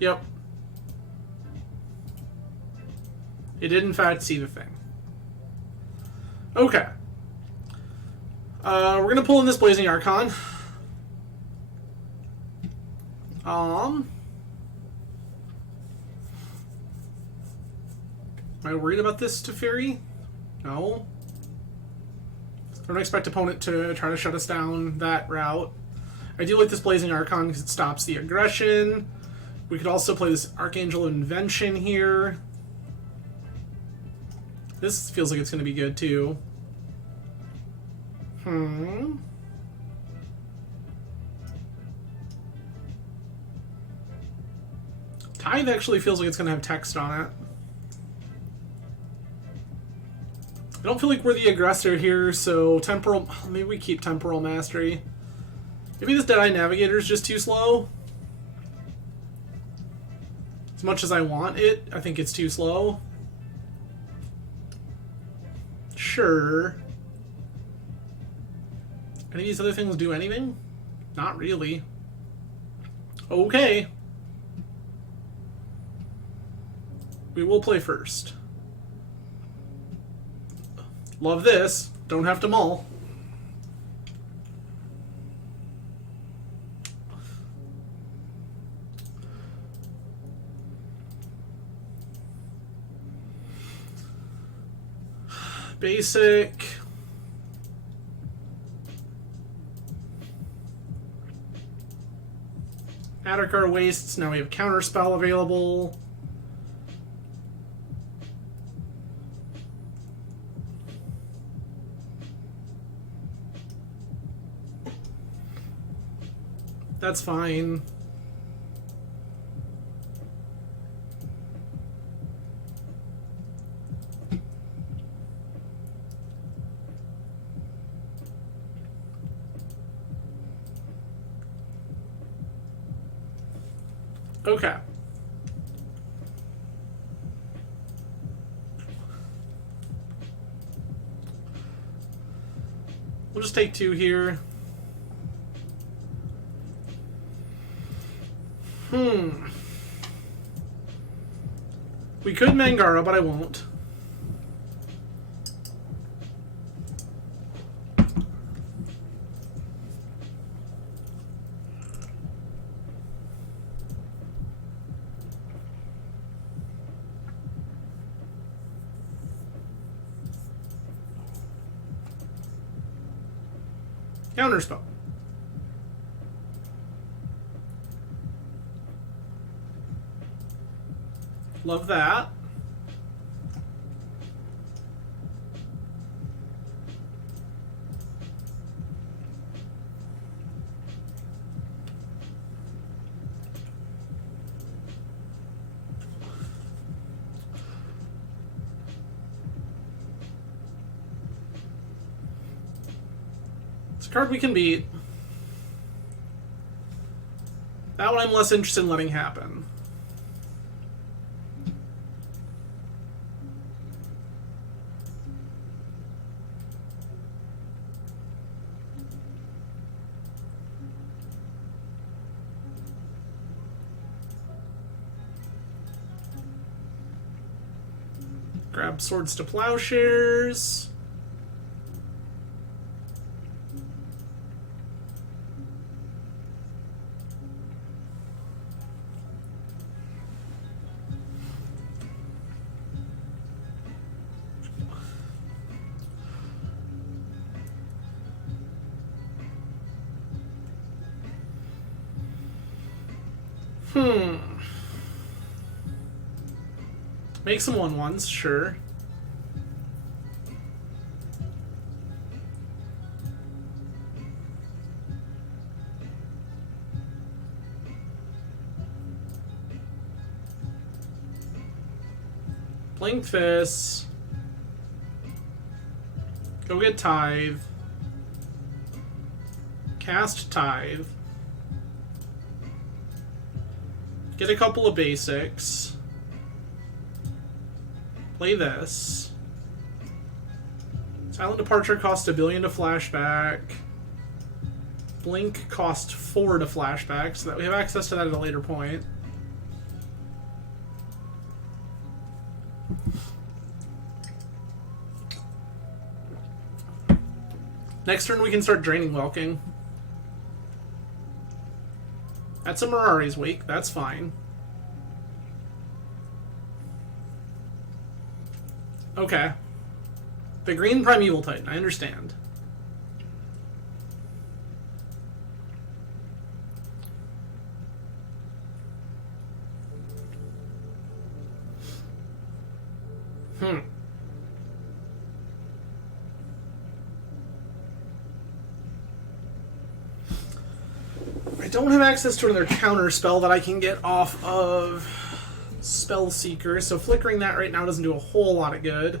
Yep. It did in fact see the thing. Okay. We're gonna pull in this Blazing Archon. Am I worried about this Teferi? No. I don't expect opponent to try to shut us down that route. I do like this Blazing Archon because it stops the aggression. We could also play this Archangel Invention here. This feels like it's going to be good too. Tithe actually feels like it's going to have text on it. I don't feel like we're the aggressor here, so Temporal... Maybe we keep Temporal Mastery. Maybe this Deadeye Navigator is just too slow. As much as I want it, I think it's too slow. Sure. Any of these other things do anything? Not really. Okay. We will play first. Love this. Don't have to mull. Basic. Addercar Wastes. Now we have Counterspell available. That's fine. Okay. We'll just take 2 here. We could Mangara, but I won't. Counterspell. Love that. It's a card we can beat. That one I'm less interested in letting happen. Grab Swords to Plowshares. Make some 1/1s, sure. Blink this. Go get Tithe. Cast Tithe. Get a couple of basics. Play this. Silent Departure costs 1 billion to flashback. Blink cost 4 to flashback, so that we have access to that at a later point. Next turn we can start draining Welking. That's a Mirari's Wake, that's fine. Okay. The green Primeval Titan, I understand. I don't have access to another counter spell that I can get off of Spellseeker, so flickering that right now doesn't do a whole lot of good.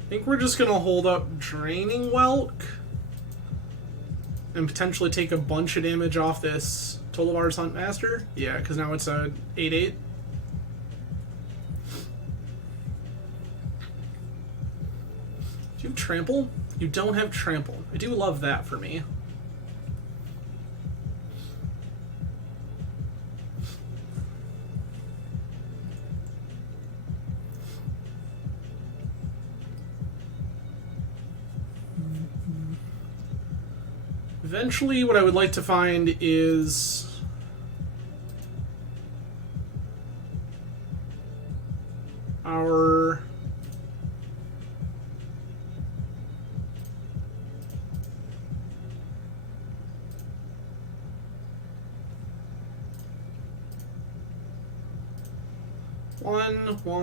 I think we're just going to hold up Draining Welk and potentially take a bunch of damage off this Tolavar's Huntmaster. Yeah, because now it's a 8/8. Do you have Trample? You don't have Trample. I do love that for me. Eventually, what I would like to find is our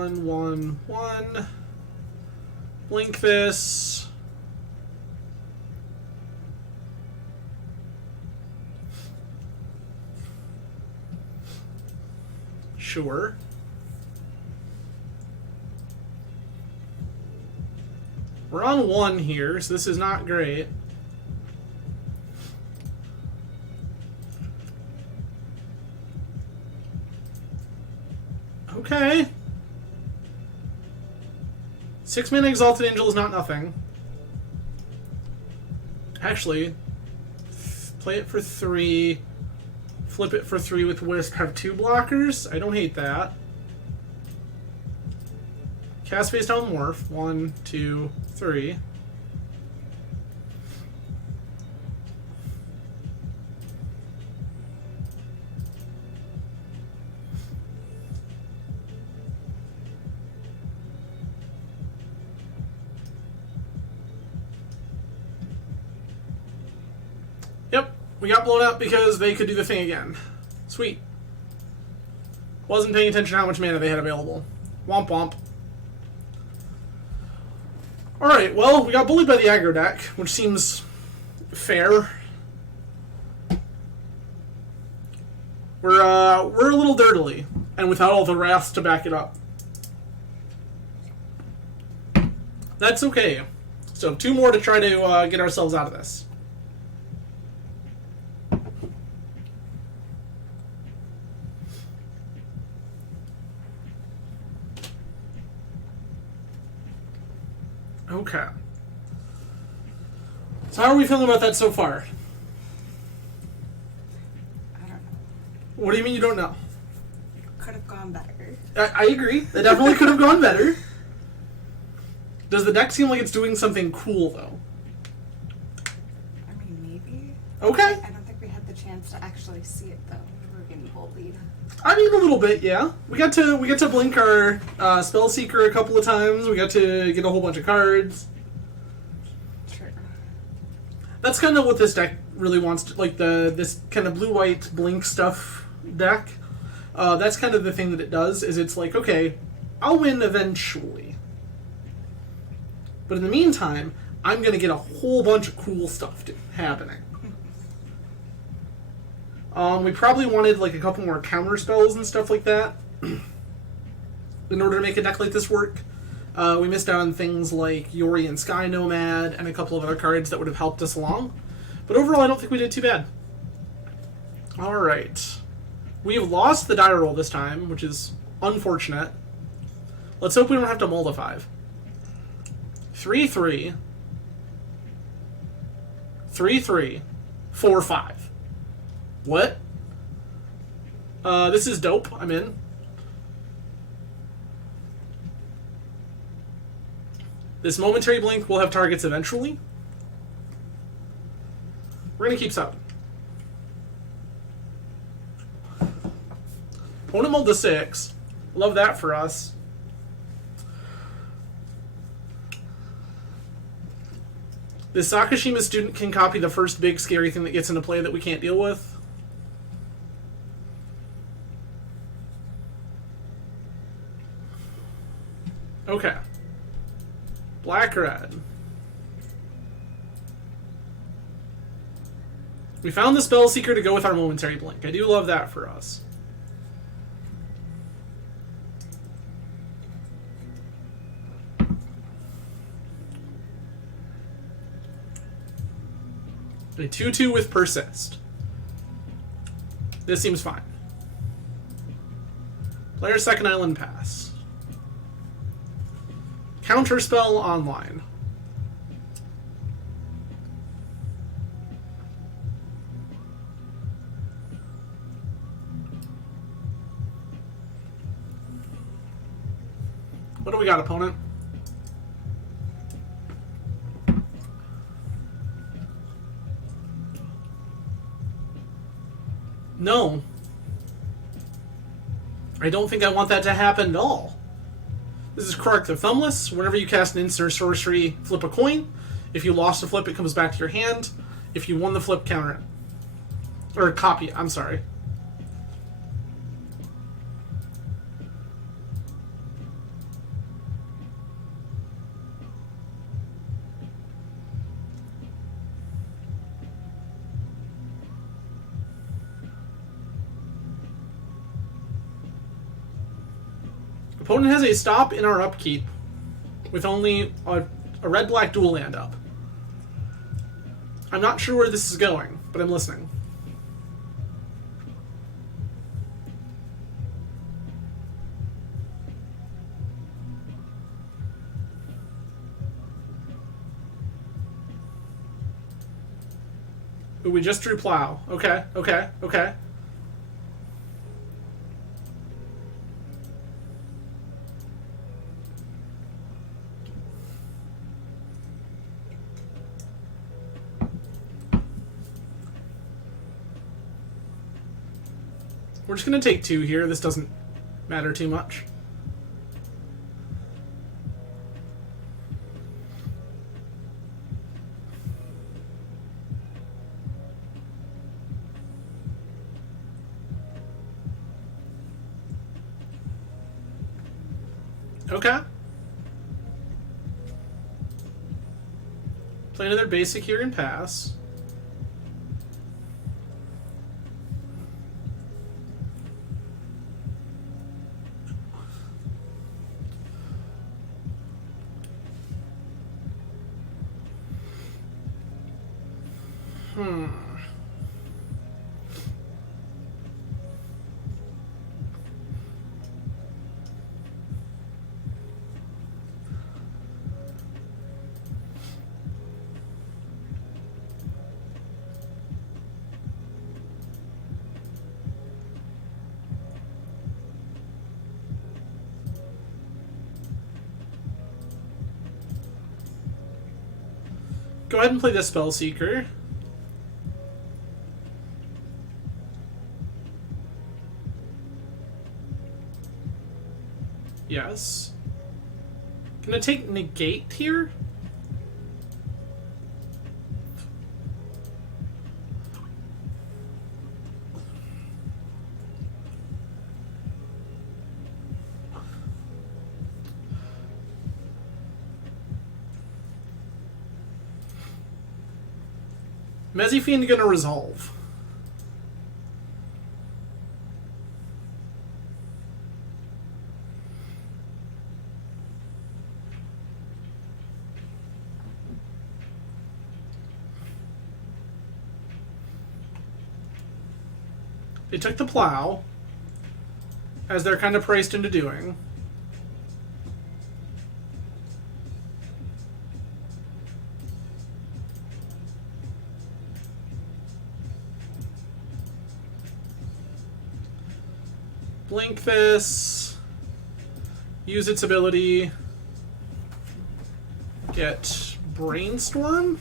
one. Blink this. Sure. We're on 1 here, so this is not great. Okay. 6-mana Exalted Angel is not nothing. Actually, play it for 3. Flip it for 3 with Wisp. Have 2 blockers. I don't hate that. Cast face down Morph. 1, 2, 3. Yep, we got blown up because they could do the thing again. Sweet. Wasn't paying attention to how much mana they had available. Womp womp. Alright, well, we got bullied by the aggro deck, which seems fair. We're a little dirtily, and without all the wrath to back it up. That's okay. So 2 more to try to get ourselves out of this. Okay. So how are we feeling about that so far? I don't know. What do you mean you don't know? Could have gone better. I agree. It definitely could have gone better. Does the deck seem like it's doing something cool, though? I mean, maybe. Okay. I don't think we had the chance to actually see it, though. We were getting bullied. I mean, a little bit, yeah. We got to blink our Spellseeker a couple of times. We got to get a whole bunch of cards. True. That's kind of what this deck really wants to, like this kind of blue-white blink stuff deck. That's kind of the thing that it does, is it's like, okay, I'll win eventually. But in the meantime, I'm going to get a whole bunch of cool stuff happening. We probably wanted like a couple more counter spells and stuff like that in order to make a deck like this work. We missed out on things like Yori and Sky Nomad and a couple of other cards that would have helped us along. But overall, I don't think we did too bad. Alright. We have lost the die roll this time, which is unfortunate. Let's hope we don't have to mull the 5. 3-3. 3-3. 4-5. What? This is dope. I'm in. This momentary blink will have targets eventually. We're going to keep 7. Opponent mulled to 6. Love that for us. This Sakashima student can copy the first big scary thing that gets into play that we can't deal with. Okay. Black-red. We found the Spell Seeker to go with our Momentary Blink. I do love that for us. A 2-2 with Persist. This seems fine. Player second island pass. Counterspell online. What do we got, opponent? No. I don't think I want that to happen at all. This is Krark the Thumbless. Whenever you cast an instant or sorcery, flip a coin. If you lost a flip, it comes back to your hand. If you won the flip, counter it. Or copy it, I'm sorry. Opponent has a stop in our upkeep with only a red-black dual land up. I'm not sure where this is going, but I'm listening. Ooh, we just drew Plow. Okay, okay, okay. We're just going to take 2 here. This doesn't matter too much. Okay. Play another basic here and pass. Go ahead and play the Spell Seeker. Yes. Gonna take Negate here? Mezzifiend gonna resolve. They took the plow, as they're kind of priced into doing. Blink this. Use its ability. Get Brainstorm.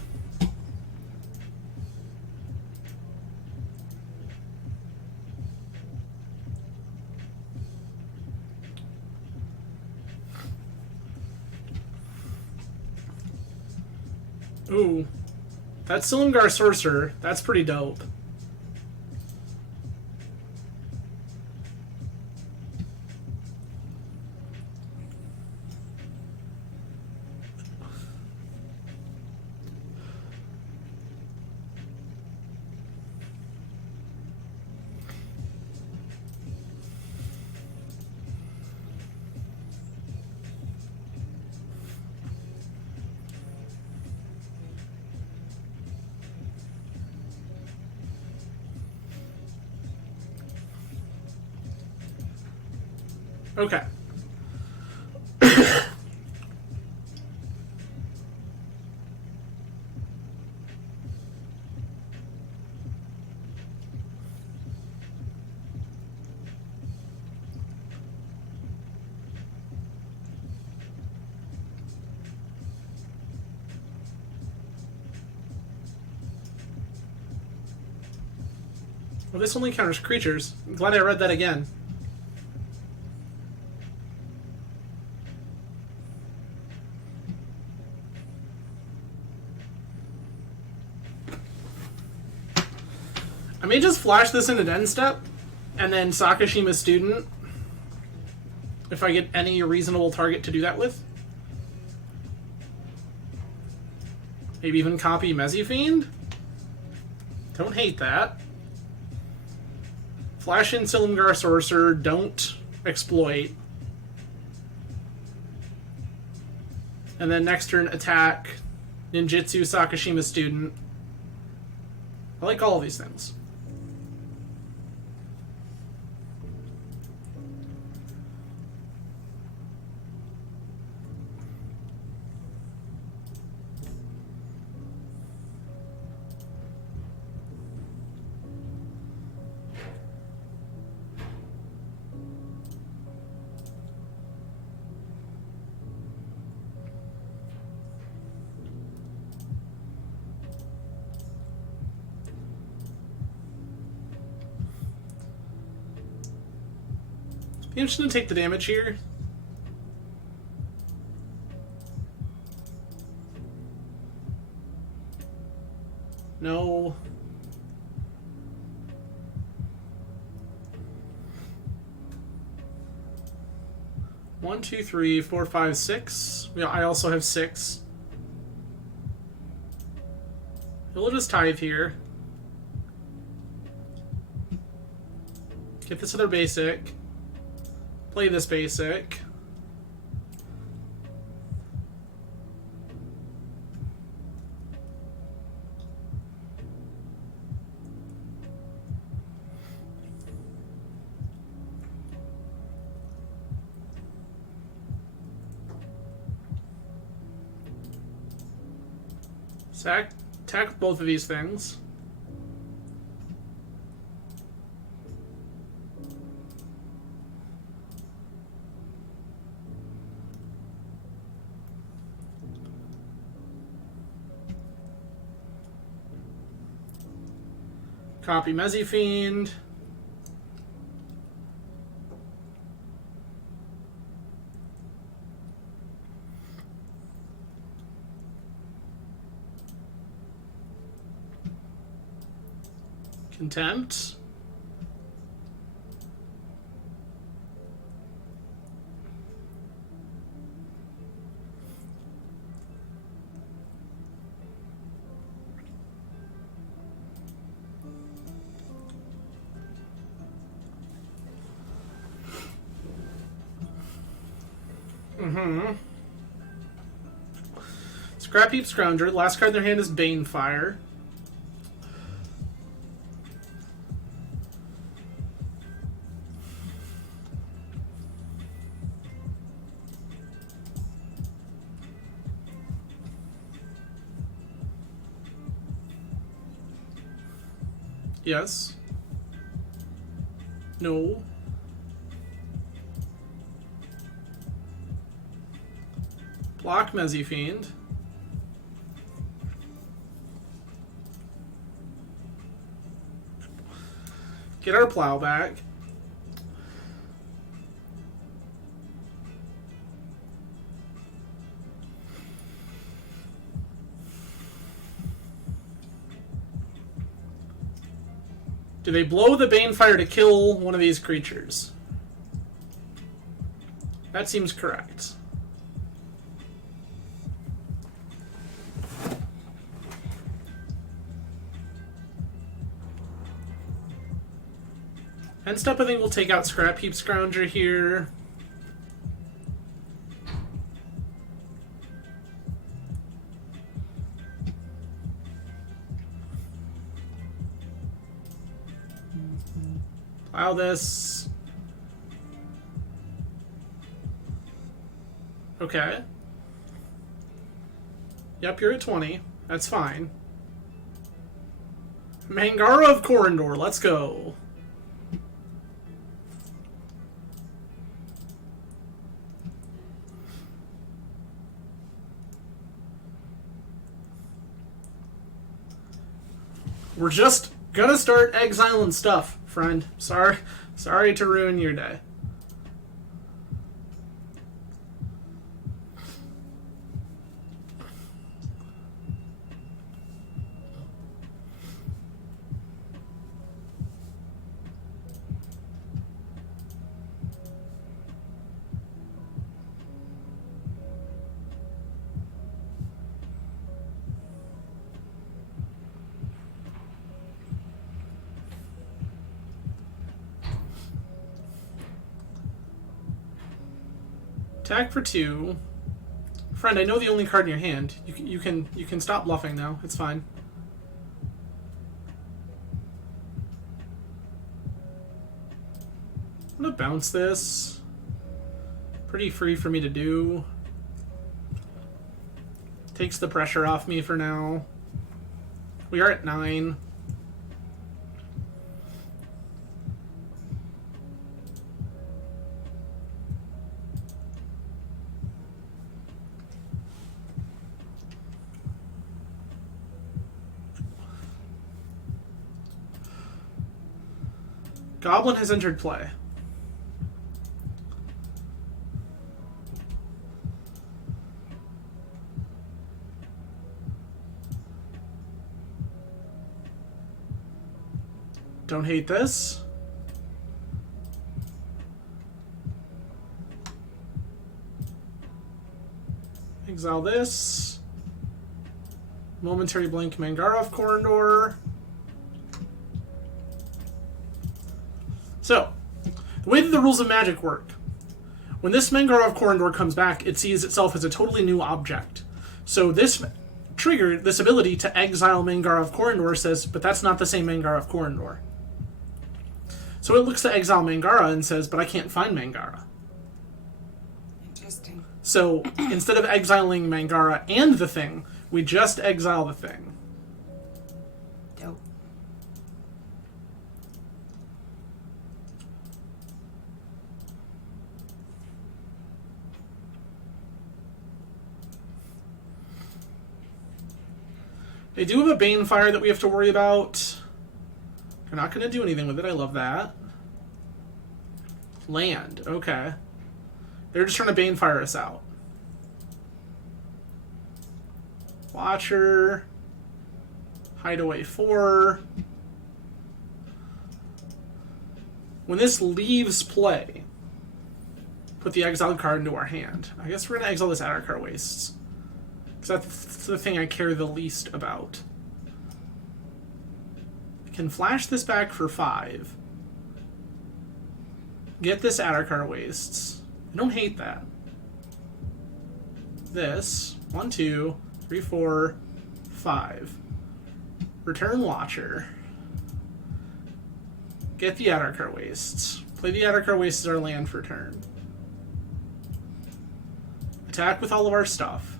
Ooh. That's Silumgar Sorcerer. That's pretty dope. Okay. Well, this only counters creatures. I'm glad I read that again. I may just flash this in an end step, and then Sakashima Student, if I get any reasonable target to do that with. Maybe even copy Mezzifiend. Don't hate that. Flash in Silumgar Sorcerer, don't exploit. And then next turn attack Ninjutsu Sakashima Student. I like all of these things. Be interested to take the damage here. No. One, two, three, four, five, six. Yeah, I also have 6. We'll just tithe here. Get this other basic. Play this basic. Attack both of these things. Copy Mezzifiend. Contempt. Scrap Heap Scrounger. The last card in their hand is Banefire. Yes. No. Block Mezzifiend. Get our plow back. Do they blow the Banefire to kill one of these creatures? That seems correct. Next up, I think we'll take out Scrap Heap Scrounger here. Plow this. Okay. Yep, you're at 20. That's fine. Mangara of Corindor, let's go. We're just gonna start exiling stuff, friend. Sorry to ruin your day. Attack for 2. Friend, I know the only card in your hand. You can stop bluffing now. It's fine. I'm gonna bounce this. Pretty free for me to do. Takes the pressure off me for now. We are at 9. Goblin has entered play. Don't hate this. Exile this. Momentary Blink Mangara of Corindor. So, the way that the rules of Magic work, when this Mangara of Corindor comes back, it sees itself as a totally new object. So this trigger, this ability to exile Mangara of Corindor says, but that's not the same Mangara of Corindor. So it looks to exile Mangara and says, but I can't find Mangara. Interesting. So instead of exiling Mangara and the thing, we just exile the thing. Dope. They do have a Banefire that we have to worry about. They're not going to do anything with it. I love that. Land. Okay. They're just trying to Banefire us out. Watcher. Hideaway 4. When this leaves play, put the exiled card into our hand. I guess we're going to exile this Addercar Wastes. Because that's the thing I care the least about. I can flash this back for 5. Get this Addercar Wastes. I don't hate that. This. 1, 2, 3, 4, 5. Return Watcher. Get the Addercar Wastes. Play the Addercar Wastes as our land for turn. Attack with all of our stuff.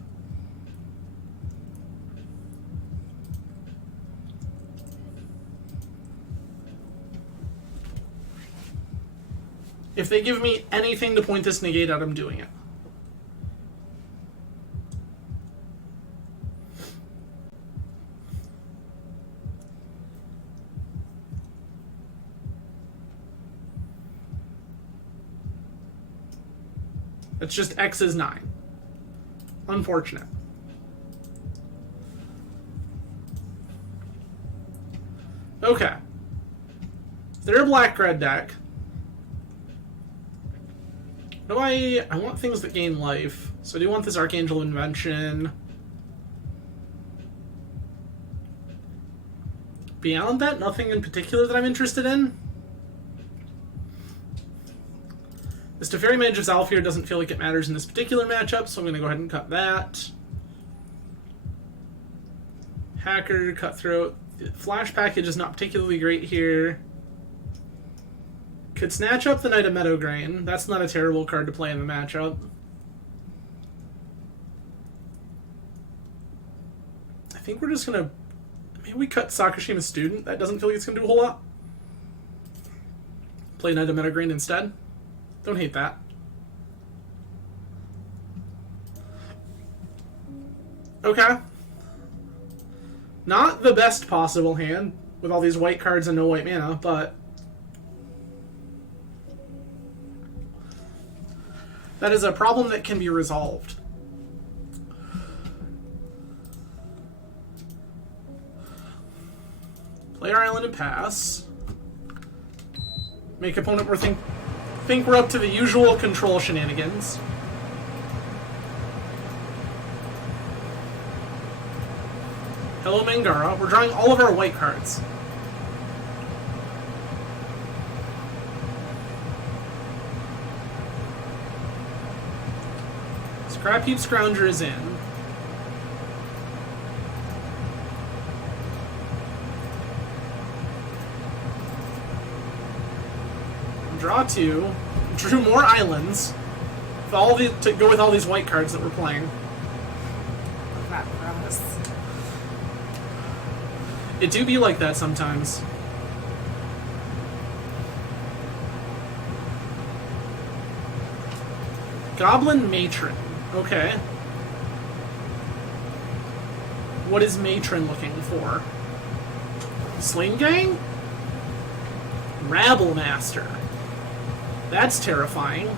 If they give me anything to point this negate out, I'm doing it. It's just X is 9. Unfortunate. Okay. They're a black-red deck. Do I want things that gain life. So I do want this Archangel Invention. Beyond that, nothing in particular that I'm interested in. This Teferi Mage of Zalfir doesn't feel like it matters in this particular matchup, so I'm going to go ahead and cut that. Hacker, Cutthroat. The Flash package is not particularly great here. Could snatch up the Knight of Meadowgrain. That's not a terrible card to play in the matchup. I think we're just going to... Maybe we cut Sakashima Student. That doesn't feel like it's going to do a whole lot. Play Knight of Meadowgrain instead. Don't hate that. Okay. Not the best possible hand with all these white cards and no white mana, but that is a problem that can be resolved. Play our island and pass. Make opponent think we're up to the usual control shenanigans. Hello, Mangara. We're drawing all of our white cards. Scrap Heap Scrounger is in. Draw 2. Drew more islands. To go with all these white cards that we're playing. That gross. It do be like that sometimes. Goblin Matron. Okay. What is Matron looking for? Sling Gang? Rabble Master. That's terrifying.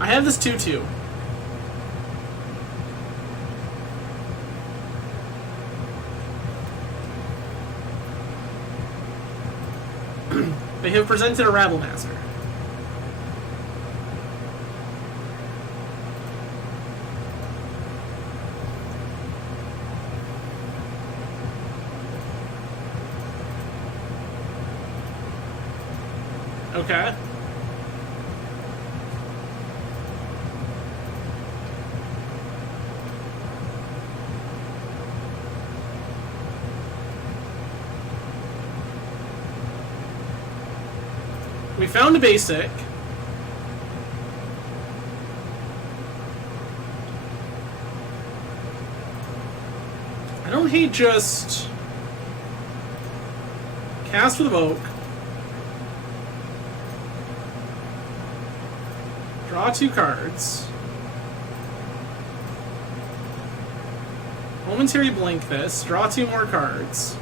I have this 2/2. They have presented a Rabble Master. Okay. We found a basic. I don't hate just cast with Evoke. Draw 2 cards. Momentary blink this. Draw 2 more cards.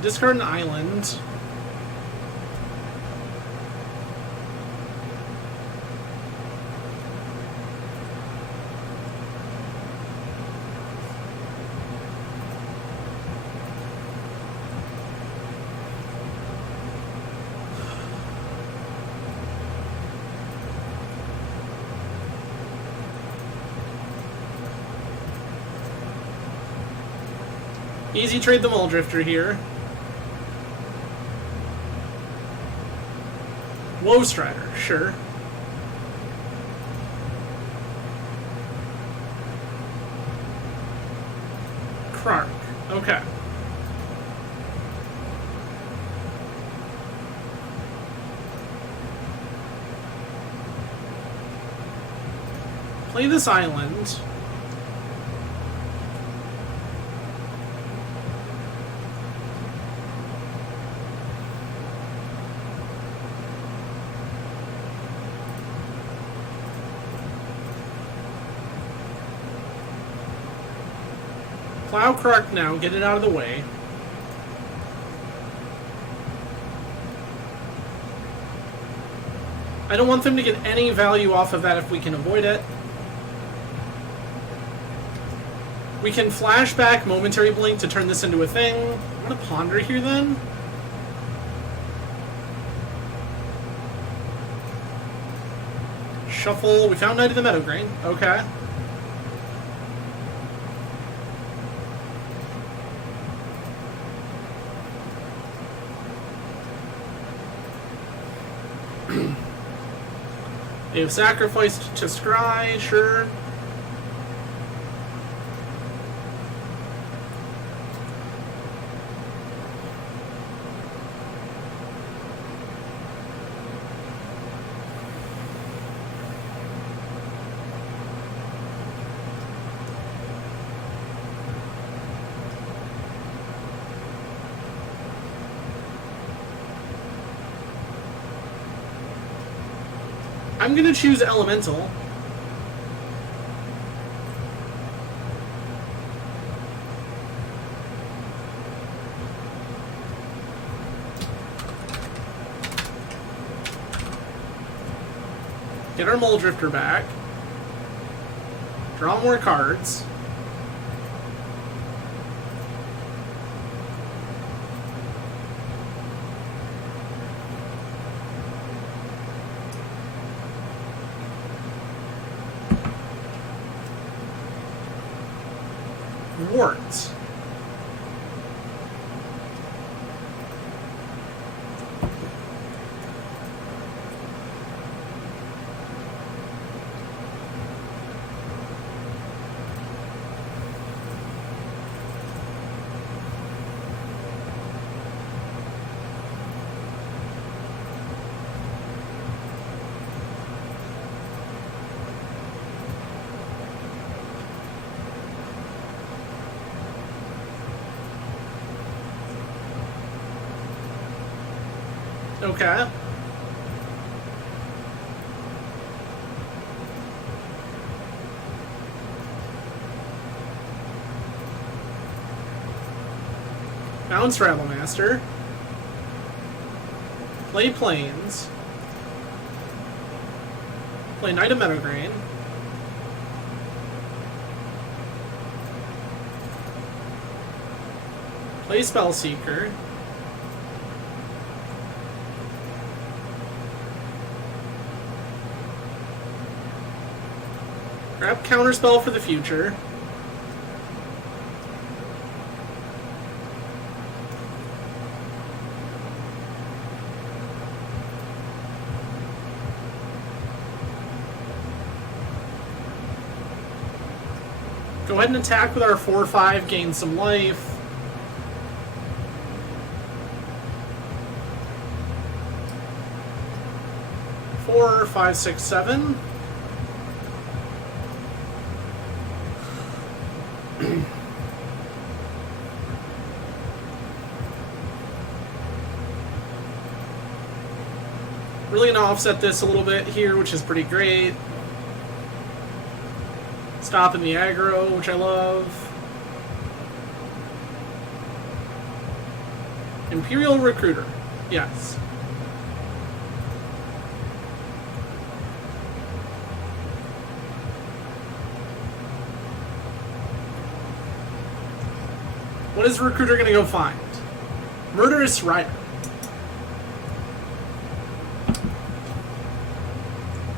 Discard an island. Easy trade the Muldrifter here. Woe Strider, sure. Krark. Okay. Play this island. Plow Krark now, get it out of the way. I don't want them to get any value off of that if we can avoid it. We can flashback Momentary Blink to turn this into a thing. I'm gonna ponder here then. Shuffle. We found Knight of the Meadowgrain. Okay. They have sacrificed to Scry, sure. I'm gonna choose Elemental. Get our Muldrifter back. Draw more cards. Warts. Okay. Bounce Rattlemaster. Play Plains. Play Knight of Meadowgrain. Play Spellseeker. Grab Counterspell for the future. Go ahead and attack with our 4/5, gain some life. Four, 5, 6, 7. Really gonna offset this a little bit here, which is pretty great. Stopping the aggro, which I love. Imperial Recruiter. Yes. What is Recruiter gonna go find? Murderous Rider.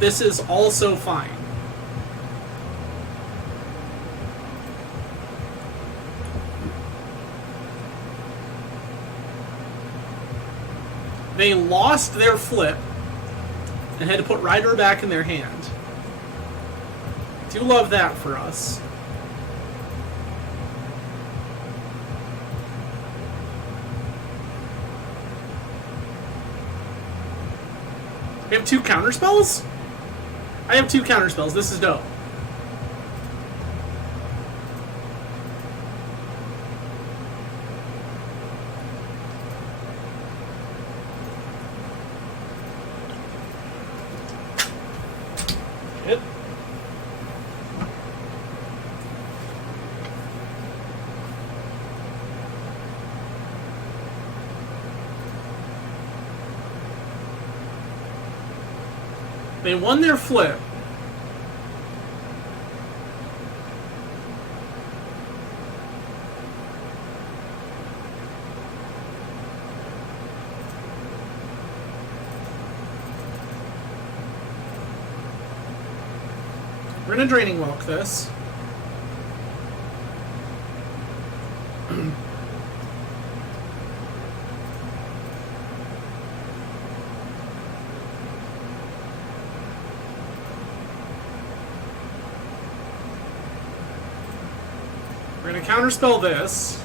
This is also fine. They lost their flip and had to put Rider back in their hand. Do love that for us. We have 2 counter spells? I have 2 counter spells. This is dope. Shit. They won their flip. We're gonna Draining Welk this. We're gonna counterspell this.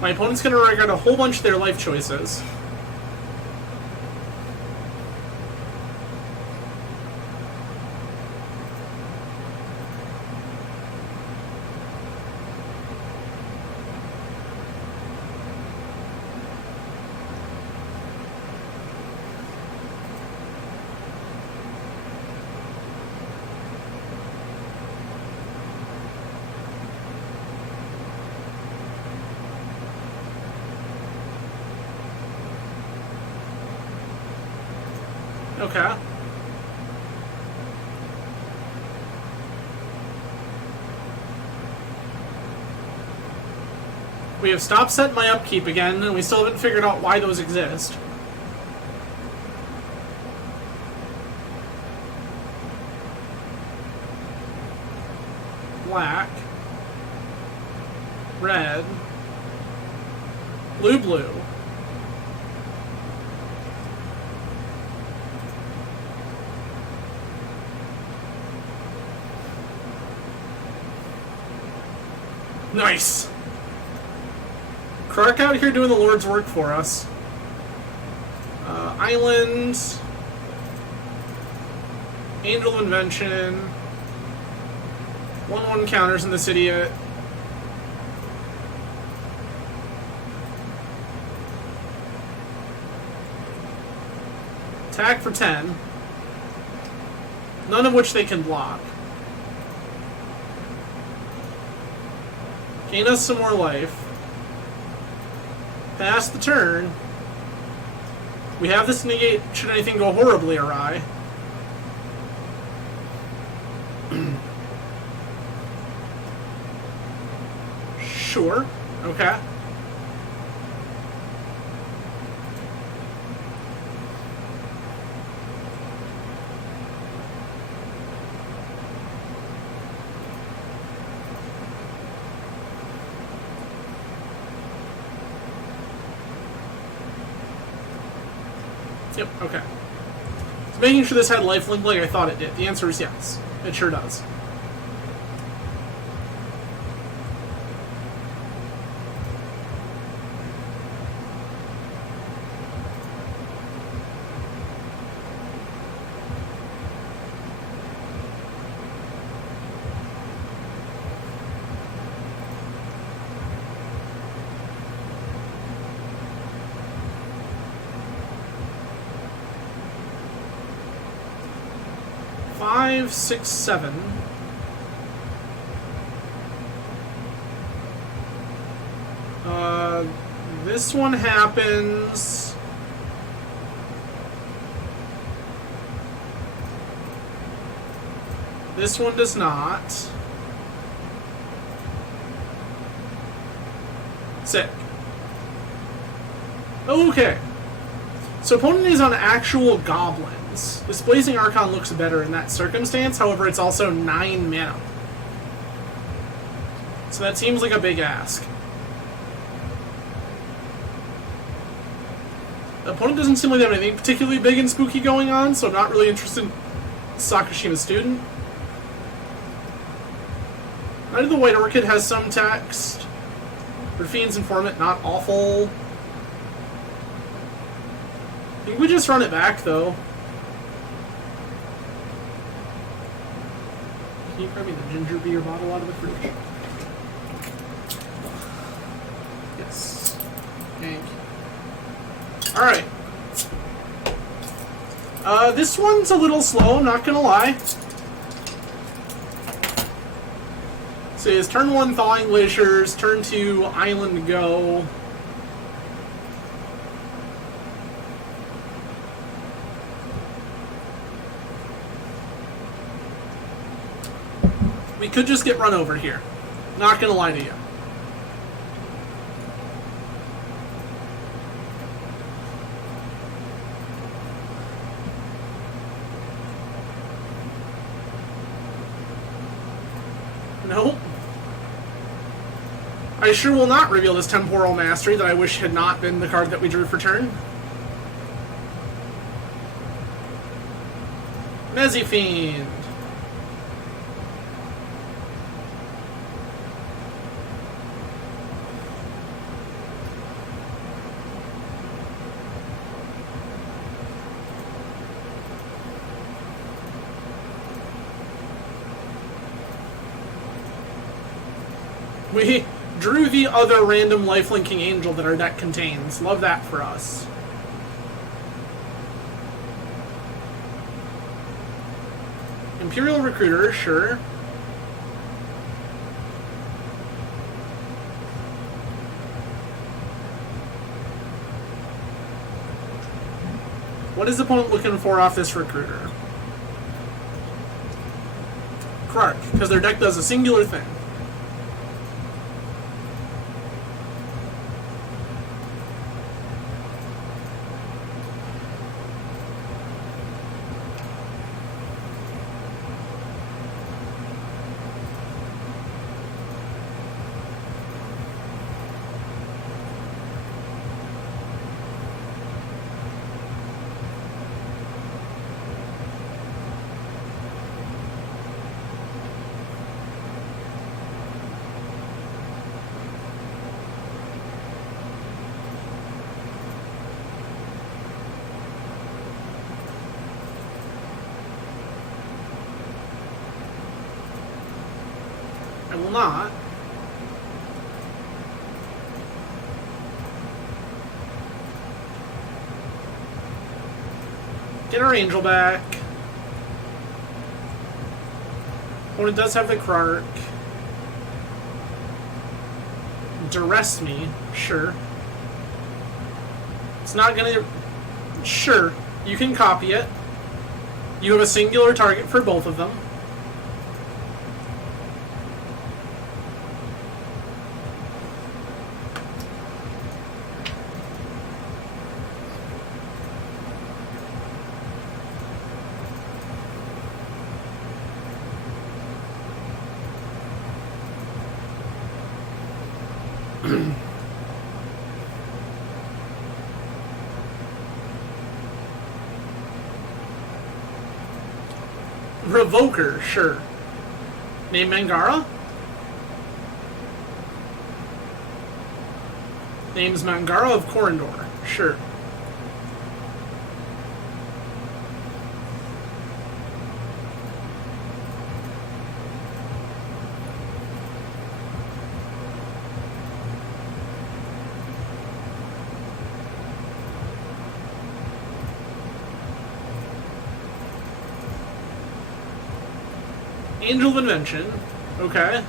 My opponent's gonna regret a whole bunch of their life choices. Okay. We have stopped set my upkeep again, and we still haven't figured out why those exist. Black. Red. Blue, blue. Nice! Krark out here doing the Lord's work for us. Island. Angel of Invention. 1/1 counters in this idiot. Attack for 10. None of which they can block. Gain us some more life. Pass the turn. We have this negate should anything go horribly awry. Sure. Okay. Yep, okay. So making sure this had lifelink like I thought it did. The answer is yes. It sure does. Five, 6, 7. This one happens. This one does not. Sick. Okay. So opponent is on actual goblins. Displacing Archon looks better in that circumstance, however it's also 9 mana. So that seems like a big ask. The opponent doesn't seem like they have anything particularly big and spooky going on, so I'm not really interested in Sakashima Student. Knight of the White Orchid has some text. Rafine's Informant, not awful. I think we just run it back, though. Can you grab me the ginger beer bottle out of the fridge? Yes. Thank you. Alright. This one's a little slow, I'm not gonna lie. So it's turn 1 Thawing Glaciers, turn 2 Island Go. We could just get run over here. Not gonna lie to you. Nope. I sure will not reveal this Temporal Mastery that I wish had not been the card that we drew for turn. Mezzifiend. We drew the other random lifelinking angel that our deck contains. Love that for us. Imperial Recruiter, sure. What is the opponent looking for off this Recruiter? Krark, because their deck does a singular thing. I will not. Get our angel back. Opponent does have the Krark. Duress me, sure. It's not gonna... Sure, you can copy it. You have a singular target for both of them. Revoker, sure. Name Mangara? Name's Mangara of Corindor, sure. Angel of Invention. Okay.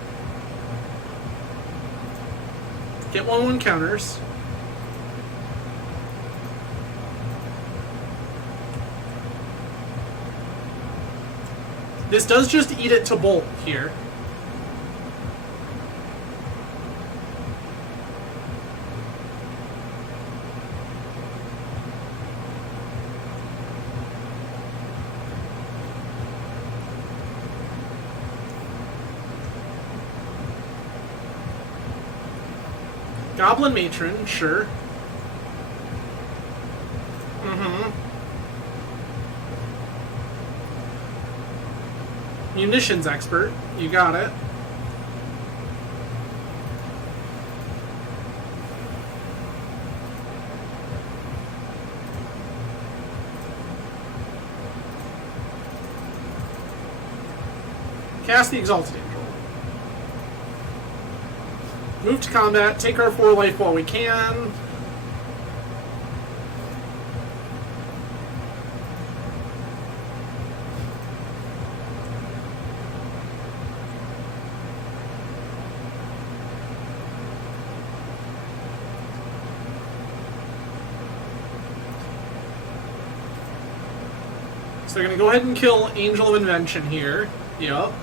Get 1/1 counters. This does just eat it to bolt here. Goblin Matron, sure. Munitions Expert, you got it. Cast the Exalted Angel. Move to combat, take our 4 life while we can. So they're going to go ahead and kill Angel of Invention here. Yup.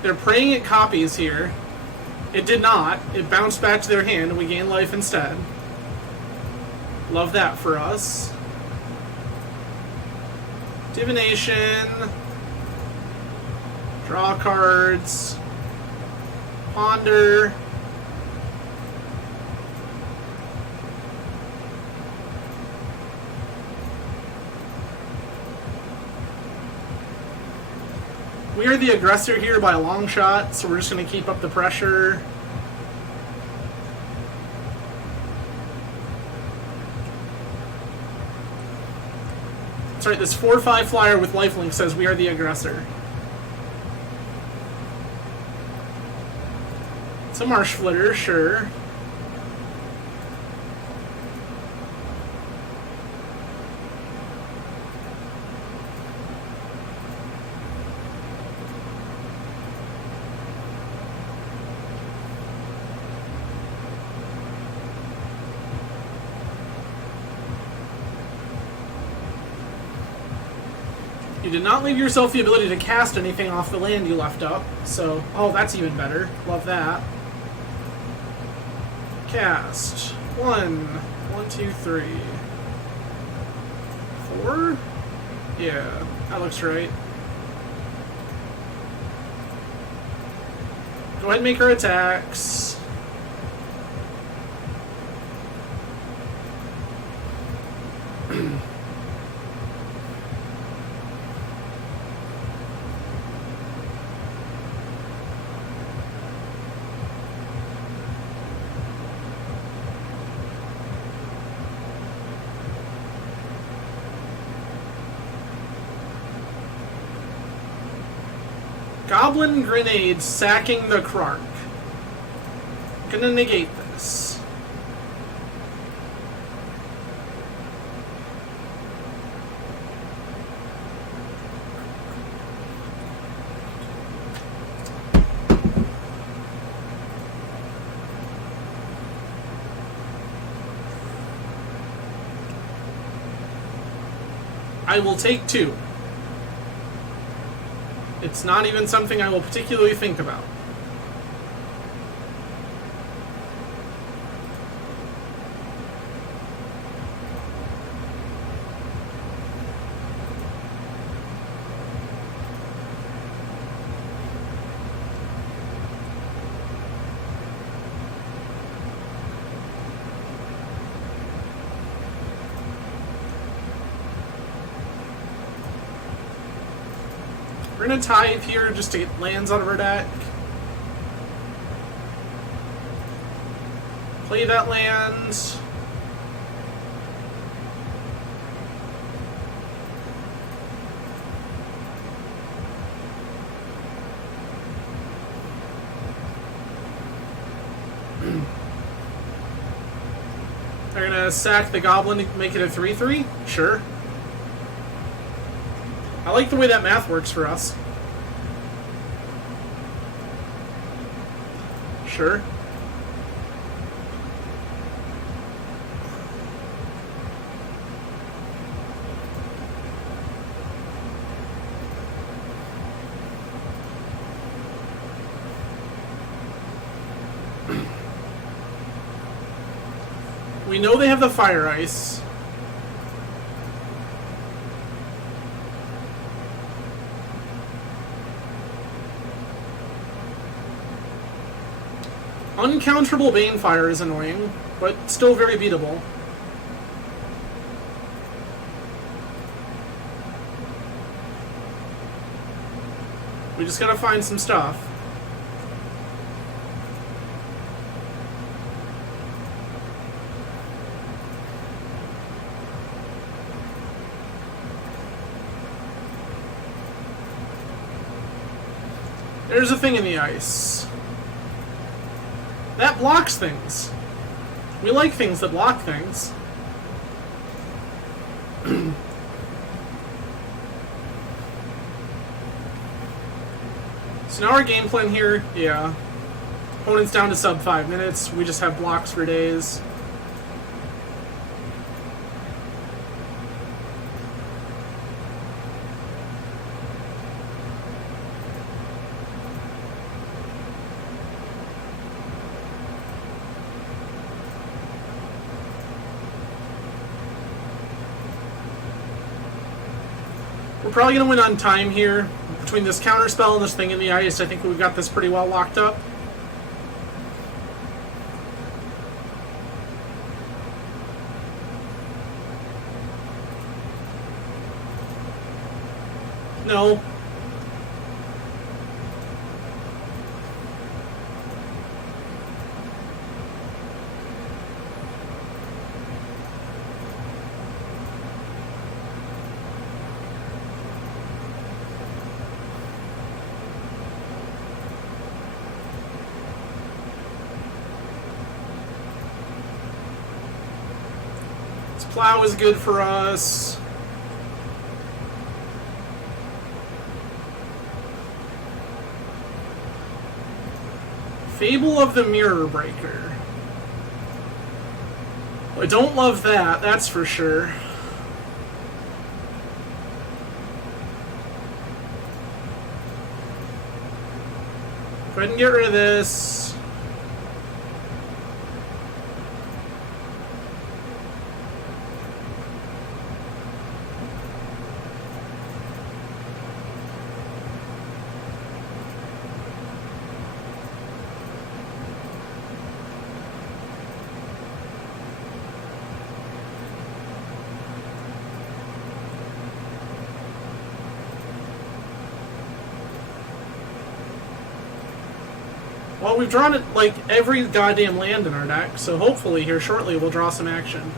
They're praying it copies here. It did not. It bounced back to their hand and we gained life instead. Love that for us. Divination. Draw cards. Ponder. We are the aggressor here by a long shot, so we're just going to keep up the pressure. That's right, this 4/5 flyer with lifelink says we are the aggressor. It's a Marsh Flitter, sure. You did not leave yourself the ability to cast anything off the land you left up, so... Oh, that's even better. Love that. Cast. 1, 2, 3. 4? Yeah, that looks right. Go ahead and make our attacks. Goblin Grenade sacking the Krark. Gonna negate this. I will take 2. It's not even something I will particularly think about. We're gonna Tithe here just to get lands out of our deck. Play that land. They're gonna sack the Goblin to make it a 3/3? Sure. I like the way that math works for us. Sure. We know they have the Fire Ice. Uncounterable Banefire is annoying, but still very beatable. We just gotta find some stuff. There's a thing in the ice. That blocks things. We like things that block things. So now our game plan here, yeah. Opponent's down to sub 5 minutes. We just have blocks for days. We're probably going to win on time here. Between this counter spell and this thing in the ice, I think we've got this pretty well locked up. No. Plow is good for us. Fable of the Mirror Breaker. I don't love that, that's for sure. Go ahead and get rid of this. Well, we've drawn it like every goddamn land in our deck, so hopefully here shortly we'll draw some action.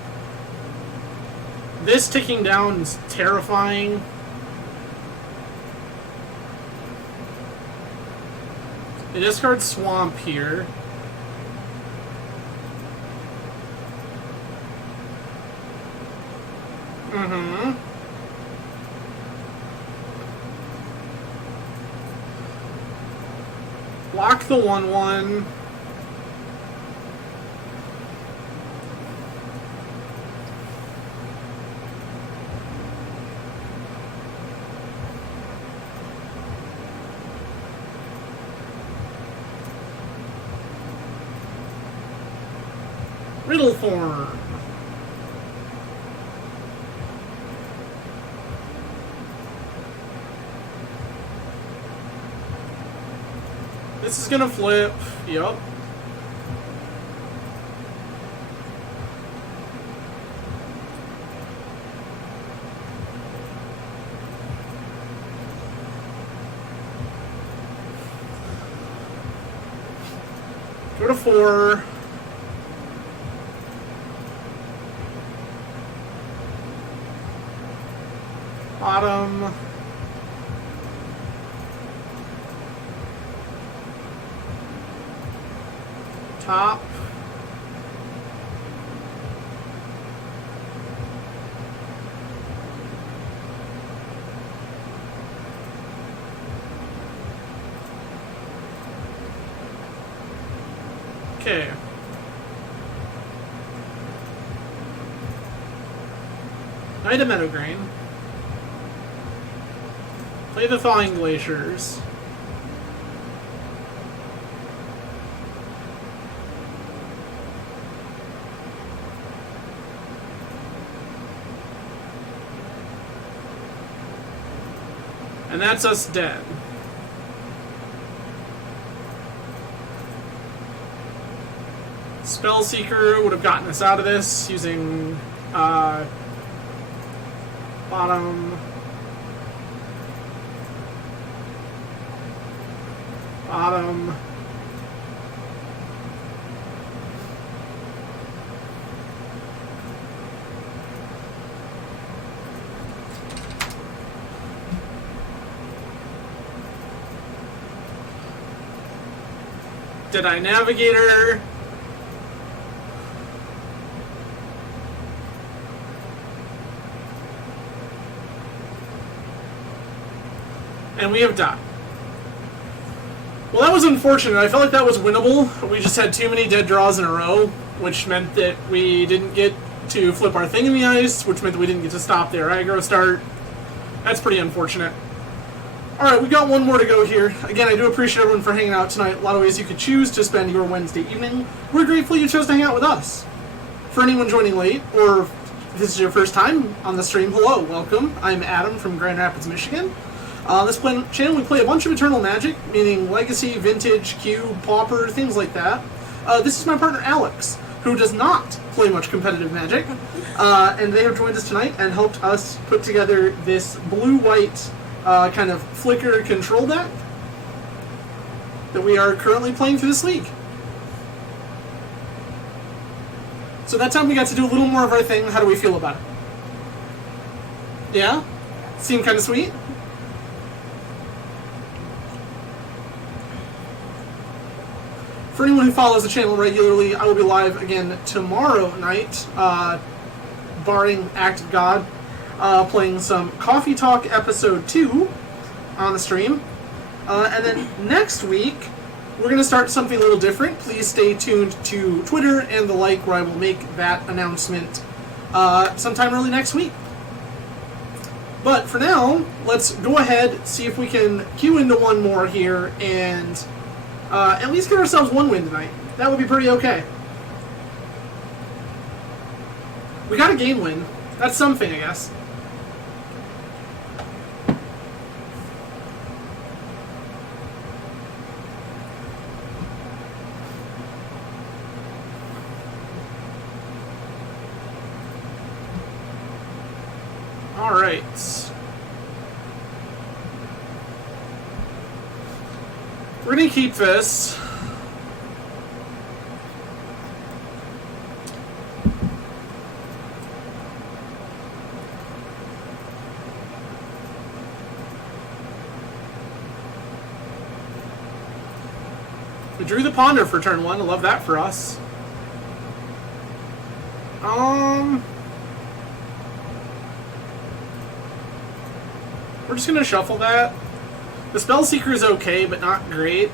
This ticking down is terrifying. They discard Swamp here. Mm-hmm. Block the 1/1. Riddle form. This is gonna flip. Yup. Go to 4. Bottom. Top. Okay. Knight of Meadowgrain. Play the Thawing Glaciers. And that's us dead. Spellseeker would have gotten us out of this using bottom. Deadeye Navigator. And we have died. Well, that was unfortunate. I felt like that was winnable. We just had too many dead draws in a row, which meant that we didn't get to flip our thing in the ice, which meant that we didn't get to stop their aggro start. That's pretty unfortunate. Alright, we got one more to go here. Again, I do appreciate everyone for hanging out tonight. A lot of ways you could choose to spend your Wednesday evening. We're grateful you chose to hang out with us. For anyone joining late, or if this is your first time on the stream, hello, welcome. I'm Adam from Grand Rapids, Michigan. On this channel, we play a bunch of Eternal Magic, meaning Legacy, Vintage, Cube, Pauper, things like that. This is my partner, Alex, who does not play much competitive Magic. And they have joined us tonight and helped us put together this blue-white kind of flicker control deck that we are currently playing through this league. So that time we got to do a little more of our thing. How do we feel about it? Yeah? Seemed kind of sweet? For anyone who follows the channel regularly, I will be live again tomorrow night, barring Act of God, playing some Coffee Talk Episode 2 on the stream. And then next week, we're going to start something a little different. Please stay tuned to Twitter and the like, where I will make that announcement sometime early next week. But for now, let's go ahead, see if we can queue into one more here, and at least get ourselves one win tonight. That would be pretty okay. We got a game win. That's something, I guess. Alright. We're going to keep this. We drew the Ponder for turn 1. I love that for us. We're just going to shuffle that. The Spellseeker is okay, but not great.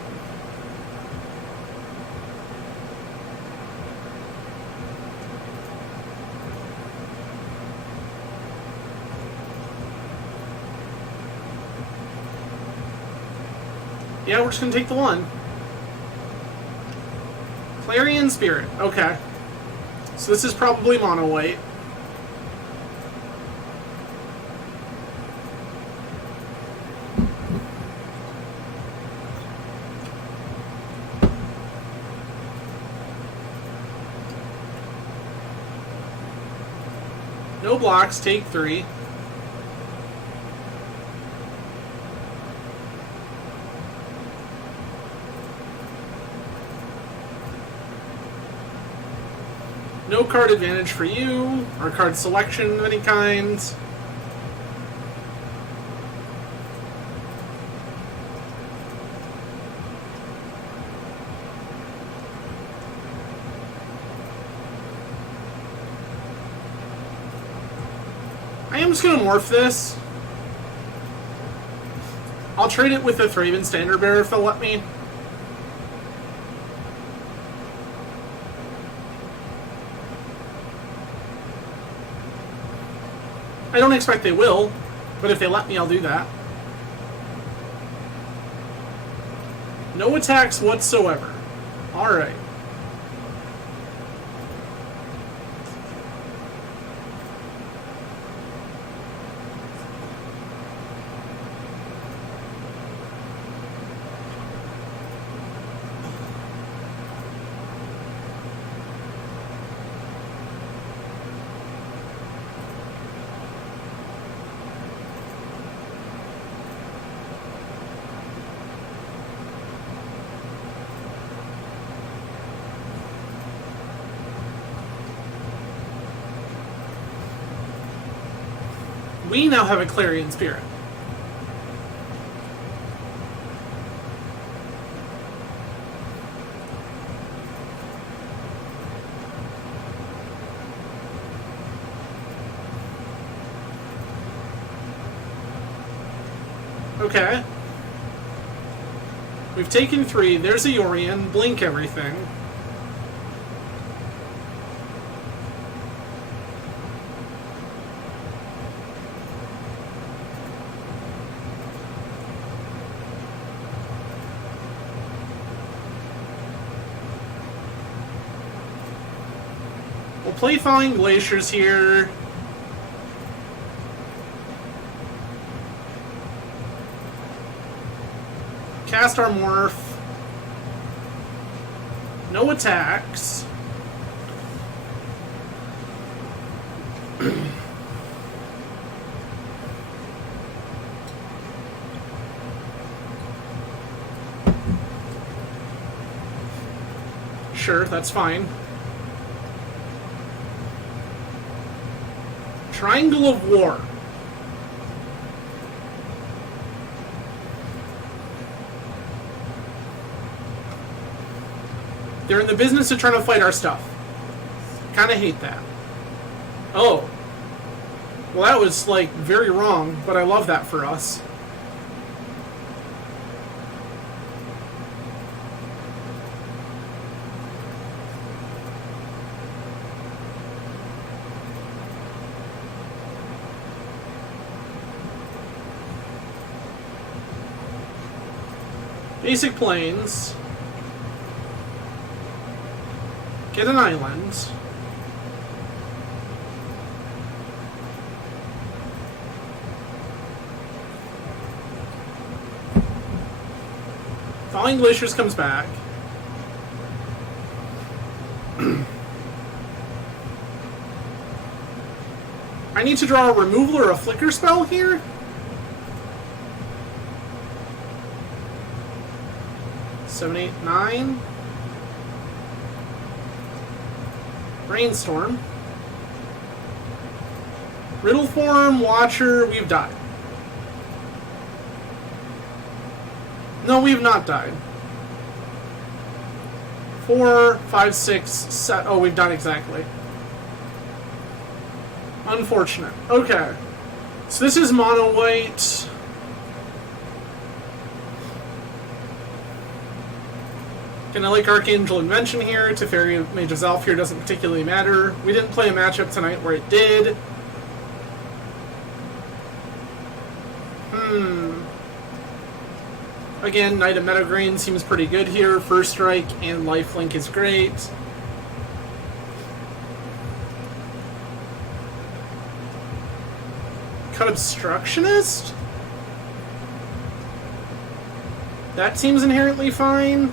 Yeah, we're just going to take the 1. Clarion Spirit. Okay. So this is probably mono white. No blocks, take 3. No card advantage for you, or card selection of any kind. I am just going to morph this. I'll trade it with the Thraben Standard Bearer if they'll let me. I don't expect they will, but if they let me, I'll do that. No attacks whatsoever. Alright. We now have a Clarion Spirit. Okay. We've taken 3. There's a Yorion. Blink everything. We'll play Falling Glaciers here. Cast our Morph. No attacks. Sure, that's fine. Triangle of War. They're in the business of trying to fight our stuff. Kind of hate that. Oh. Well, that was, like, very wrong, but I love that for us. Basic planes. Get an island. Falling Glaciers comes back. I need to draw a removal or a flicker spell here? Seven, 8, 9. Brainstorm. Riddle Form, Watcher, we've died. No, we have not died. 4, 5, 6, 7. Oh, we've died exactly. Unfortunate. Okay. So this is mono white. Gonna like Archangel Invention here. Teferi Mage of Zalfir doesn't particularly matter. We didn't play a matchup tonight where it did. Again, Knight of Metagrain seems pretty good here. First Strike and Lifelink is great. Cut Obstructionist? That seems inherently fine.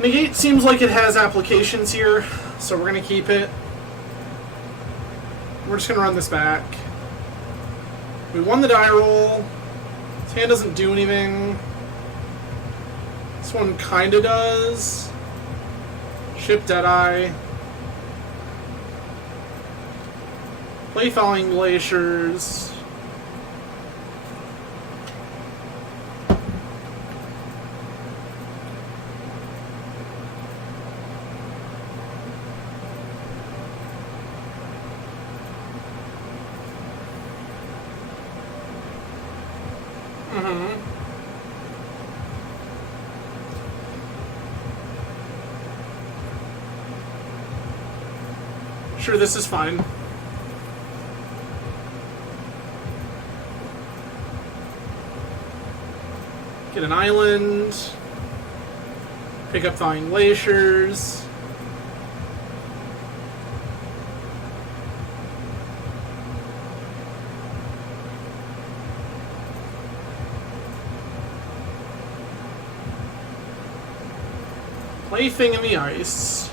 Negate seems like it has applications here, so we're going to keep it. We're just going to run this back. We won the die roll. This hand doesn't do anything. This one kind of does. Ship Deadeye. Play Falling Glaciers. Sure, this is fine. Get an island. Pick up Thawing Glaciers. Play Thing in the Ice.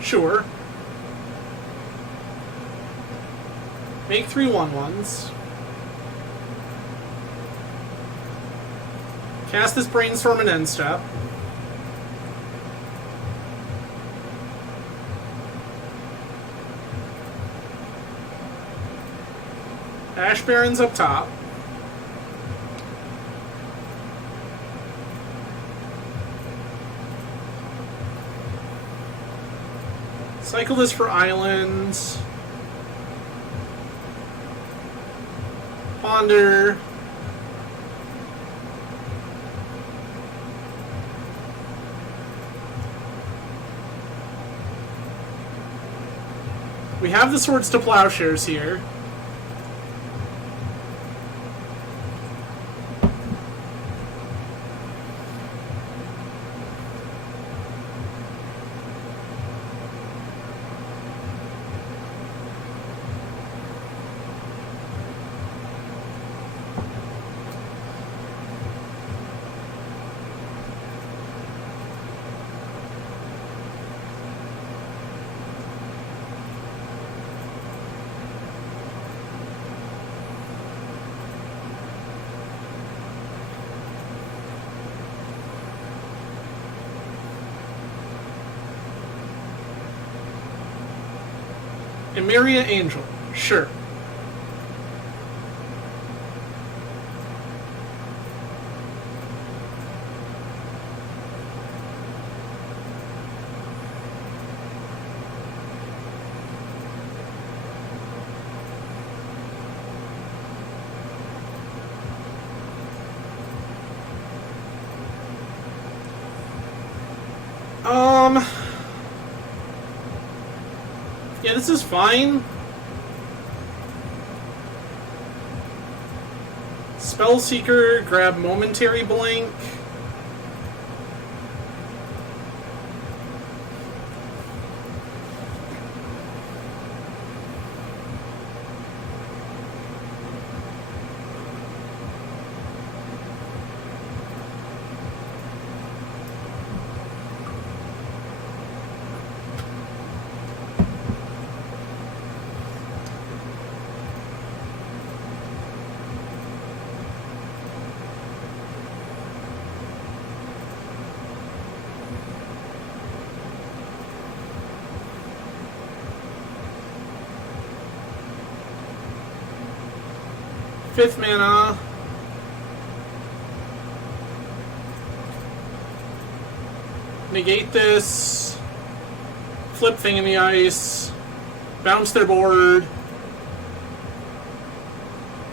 Sure. Make 3 1/1s. Cast this Brainstorm and end step. Ash Barons up top. Cycle this for islands. Ponder. We have the Swords to Plowshares here. Emeria Angel, sure. Yeah, this is fine. Spellseeker, grab Momentary Blink. Fifth mana. Negate this. Flip Thing in the Ice. Bounce their board.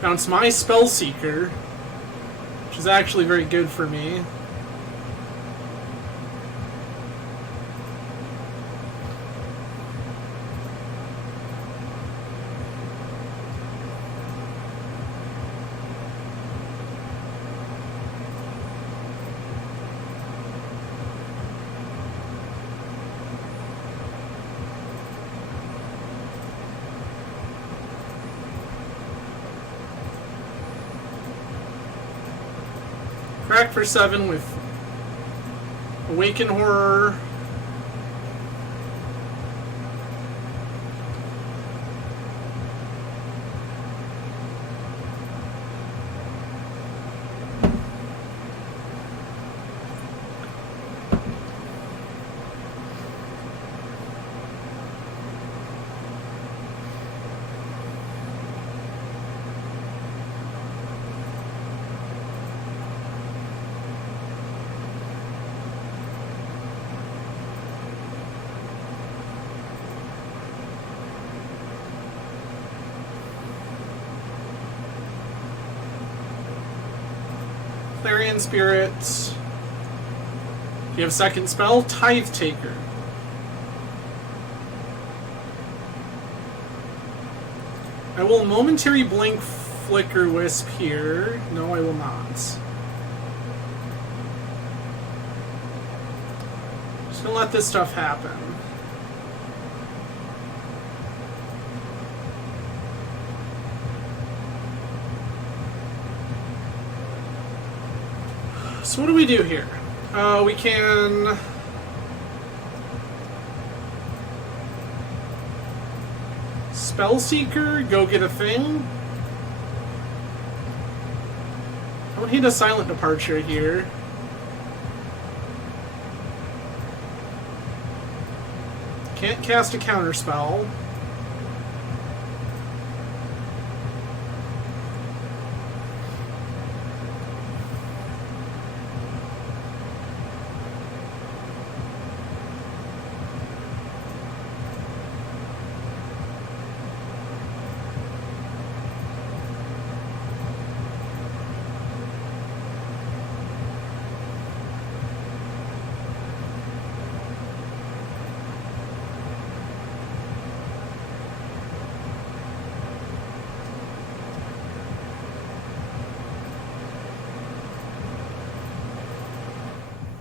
Bounce my Spellseeker, which is actually very good for me. Crack for 7 with Awaken Horror. Clarion Spirits. You have second spell, Tithe Taker. I will Momentary Blink Flicker Wisp here. No, I will not. Just gonna let this stuff happen. So what do we do here? We can Spellseeker, go get a thing. I don't need a silent departure here. Can't cast a counterspell.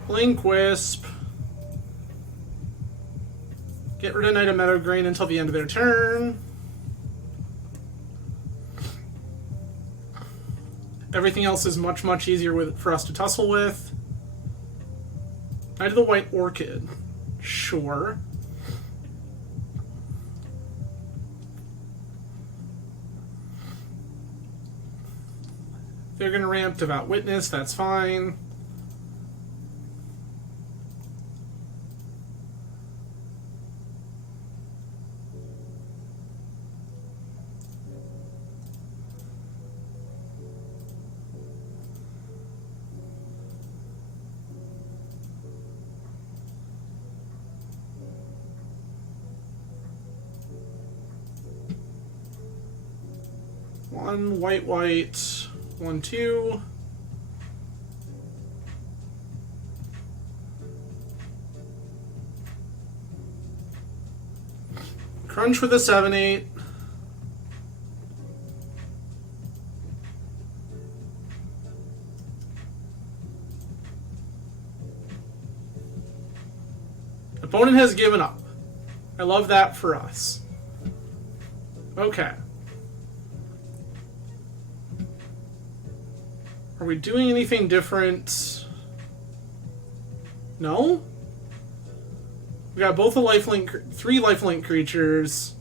Blink Wisp. Get rid of Knight of Meadowgrain until the end of their turn. Everything else is much, much easier for us to tussle with. Knight of the White Orchid. Sure. They're going to ramp Devout Witness, that's fine. One white, white, 1, 2. Crunch with a 7, 8. Opponent has given up. I love that for us. Okay. Are we doing anything different? No? We got both a lifelink, 3 lifelink creatures.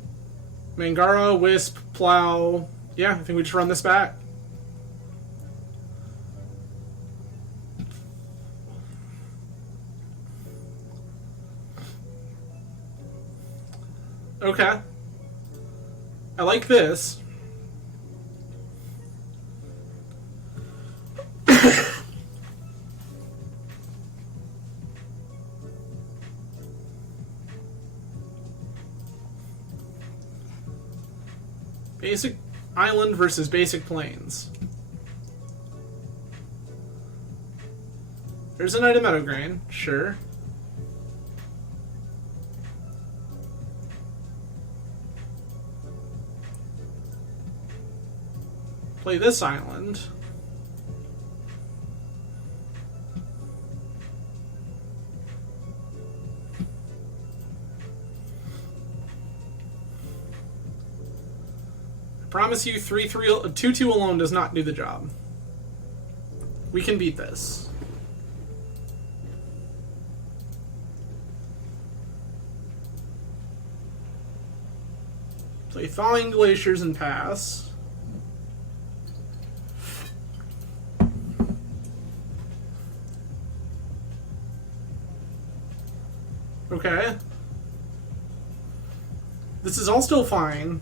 Mangara, Wisp, Plow. Yeah, I think we just run this back. Okay. I like this. Basic island versus basic plains. There's a Knight of Meadowgrain, sure. Play this island. Promise you 2/2 alone does not do the job. We can beat this. Play Thawing Glaciers and pass. Okay. This is all still fine.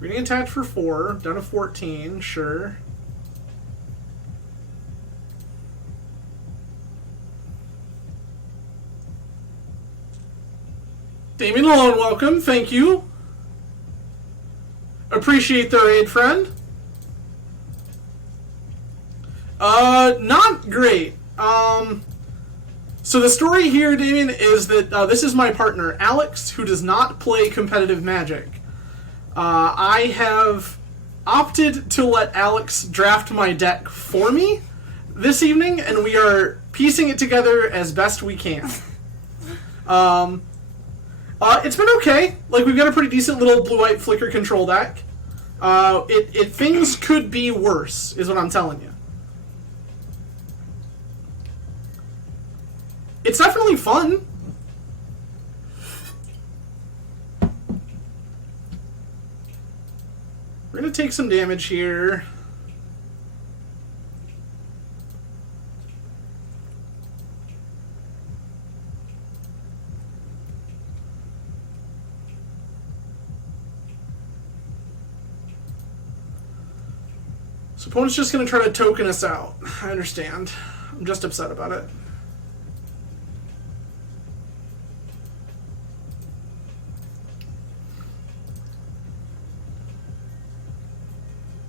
Reading attached for 4, down to 14, sure. Damien Malone, welcome, thank you. Appreciate the raid, friend. Not great. So the story here, Damien, is that this is my partner, Alex, who does not play competitive Magic. I have opted to let Alex draft my deck for me this evening, and we are piecing it together as best we can. It's been okay. Like, we've got a pretty decent little blue-white flicker control deck. Things could be worse, is what I'm telling you. It's definitely fun. We're gonna take some damage here. So opponent's just going to try to token us out. I understand. I'm just upset about it.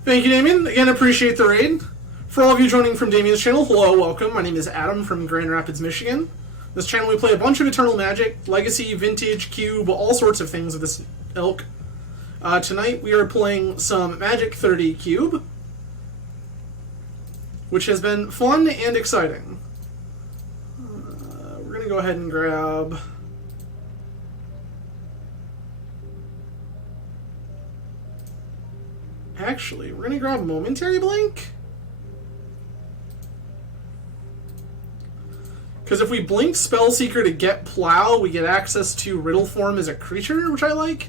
Thank you, Damien. Again, appreciate the raid. For all of you joining from Damien's channel, hello, welcome. My name is Adam from Grand Rapids, Michigan. This channel we play a bunch of Eternal Magic, Legacy, Vintage, Cube, all sorts of things of this ilk. Tonight we are playing some Magic 30 Cube, which has been fun and exciting. We're going to go ahead and grab... Actually, we're going to grab Momentary Blink. Because if we blink Spellseeker to get Plow, we get access to Riddle Form as a creature, which I like.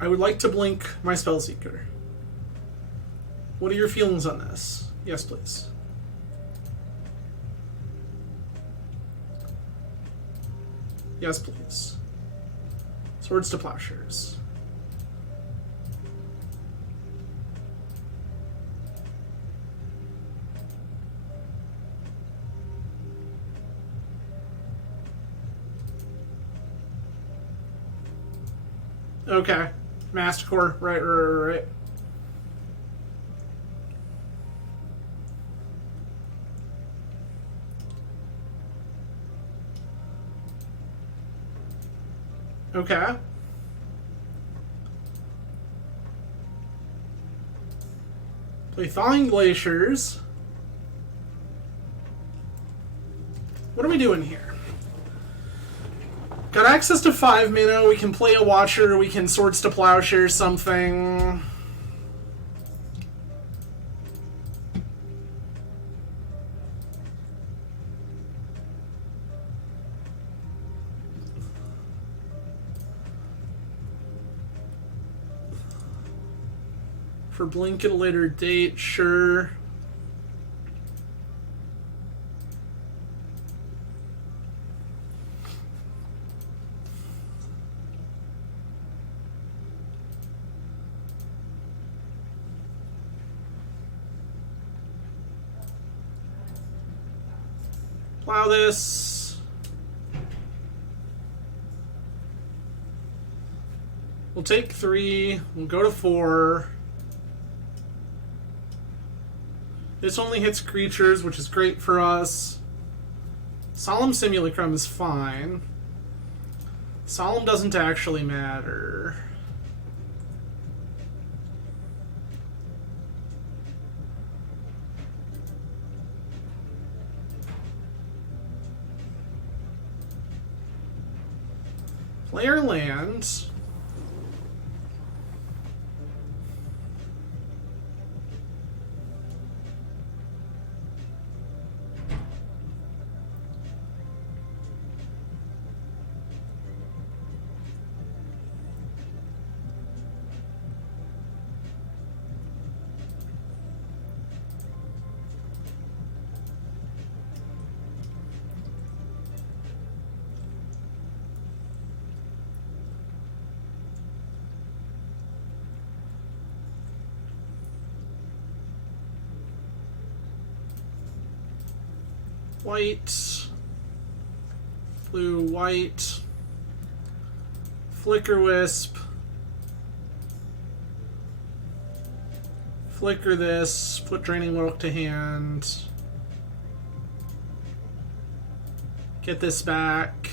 I would like to blink my Spellseeker. What are your feelings on this? Yes, please. Yes, please. Swords to Plowshares. Okay. Mastercore, right. Okay. Play Thawing Glaciers. What are we doing here? Got access to 5 mana, we can play a Watcher, we can Swords to Plowshare something. For blink at a later date, sure. Plow this. We'll take 3. We'll go to 4. This only hits creatures, which is great for us. Solemn Simulacrum is fine. Solemn doesn't actually matter. Player lands. White, blue, white, Flicker Wisp, flicker this, put Draining Look to hand. Get this back.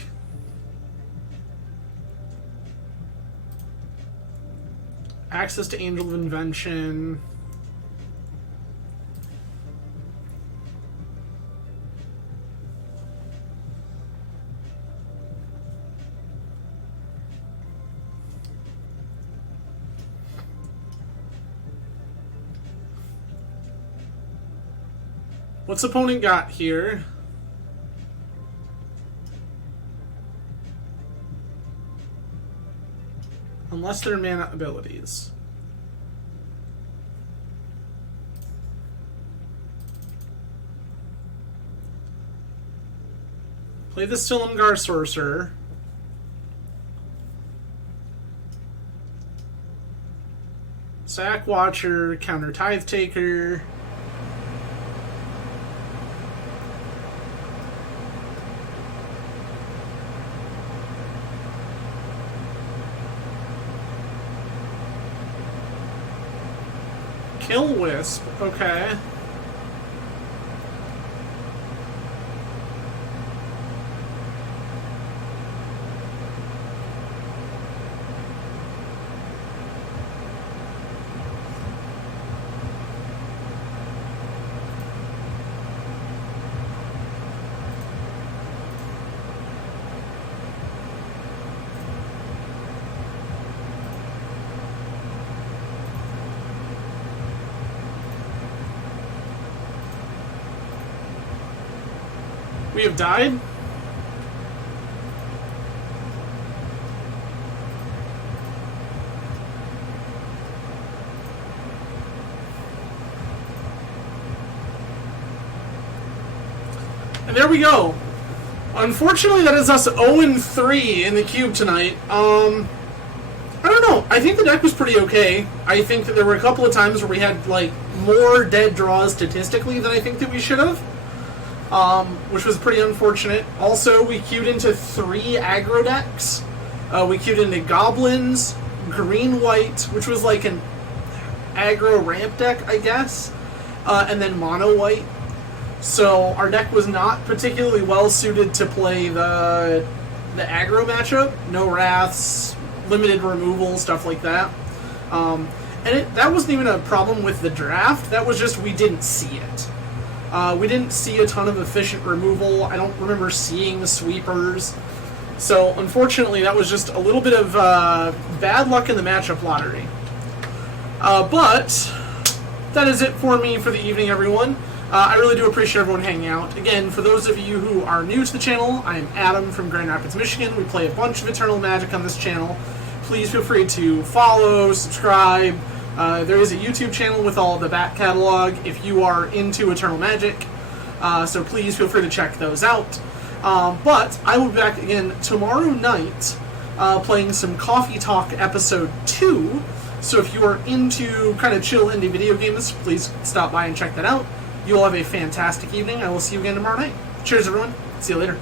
Access to Angel of Invention. What's opponent got here? Unless they're mana abilities. Play the Silumgar Sorcerer. Sack Watcher, counter Tithe Taker. Kill Wisp, okay. We have died? And there we go. Unfortunately, that is us 0-3 in the cube tonight. I don't know. I think the deck was pretty okay. I think that there were a couple of times where we had, like, more dead draws statistically than I think that we should have. Which was pretty unfortunate. Also, we queued into 3 aggro decks. We queued into Goblins, Green-White, which was like an aggro ramp deck, I guess, and then Mono-White. So our deck was not particularly well suited to play the aggro matchup. No Wraths, limited removal, stuff like that. And that wasn't even a problem with the draft. That was just we didn't see it. We didn't see a ton of efficient removal. I don't remember seeing the sweepers. So, unfortunately, that was just a little bit of bad luck in the matchup lottery. But that is it for me for the evening, everyone. I really do appreciate everyone hanging out. Again, for those of you who are new to the channel, I am Adam from Grand Rapids, Michigan. We play a bunch of Eternal Magic on this channel. Please feel free to follow, subscribe. There is a YouTube channel with all the back catalog if you are into Eternal Magic, so please feel free to check those out. But I will be back again tomorrow night playing some Coffee Talk Episode 2, so if you are into kind of chill indie video games, please stop by and check that out. You all have a fantastic evening. I will see you again tomorrow night. Cheers, everyone. See you later.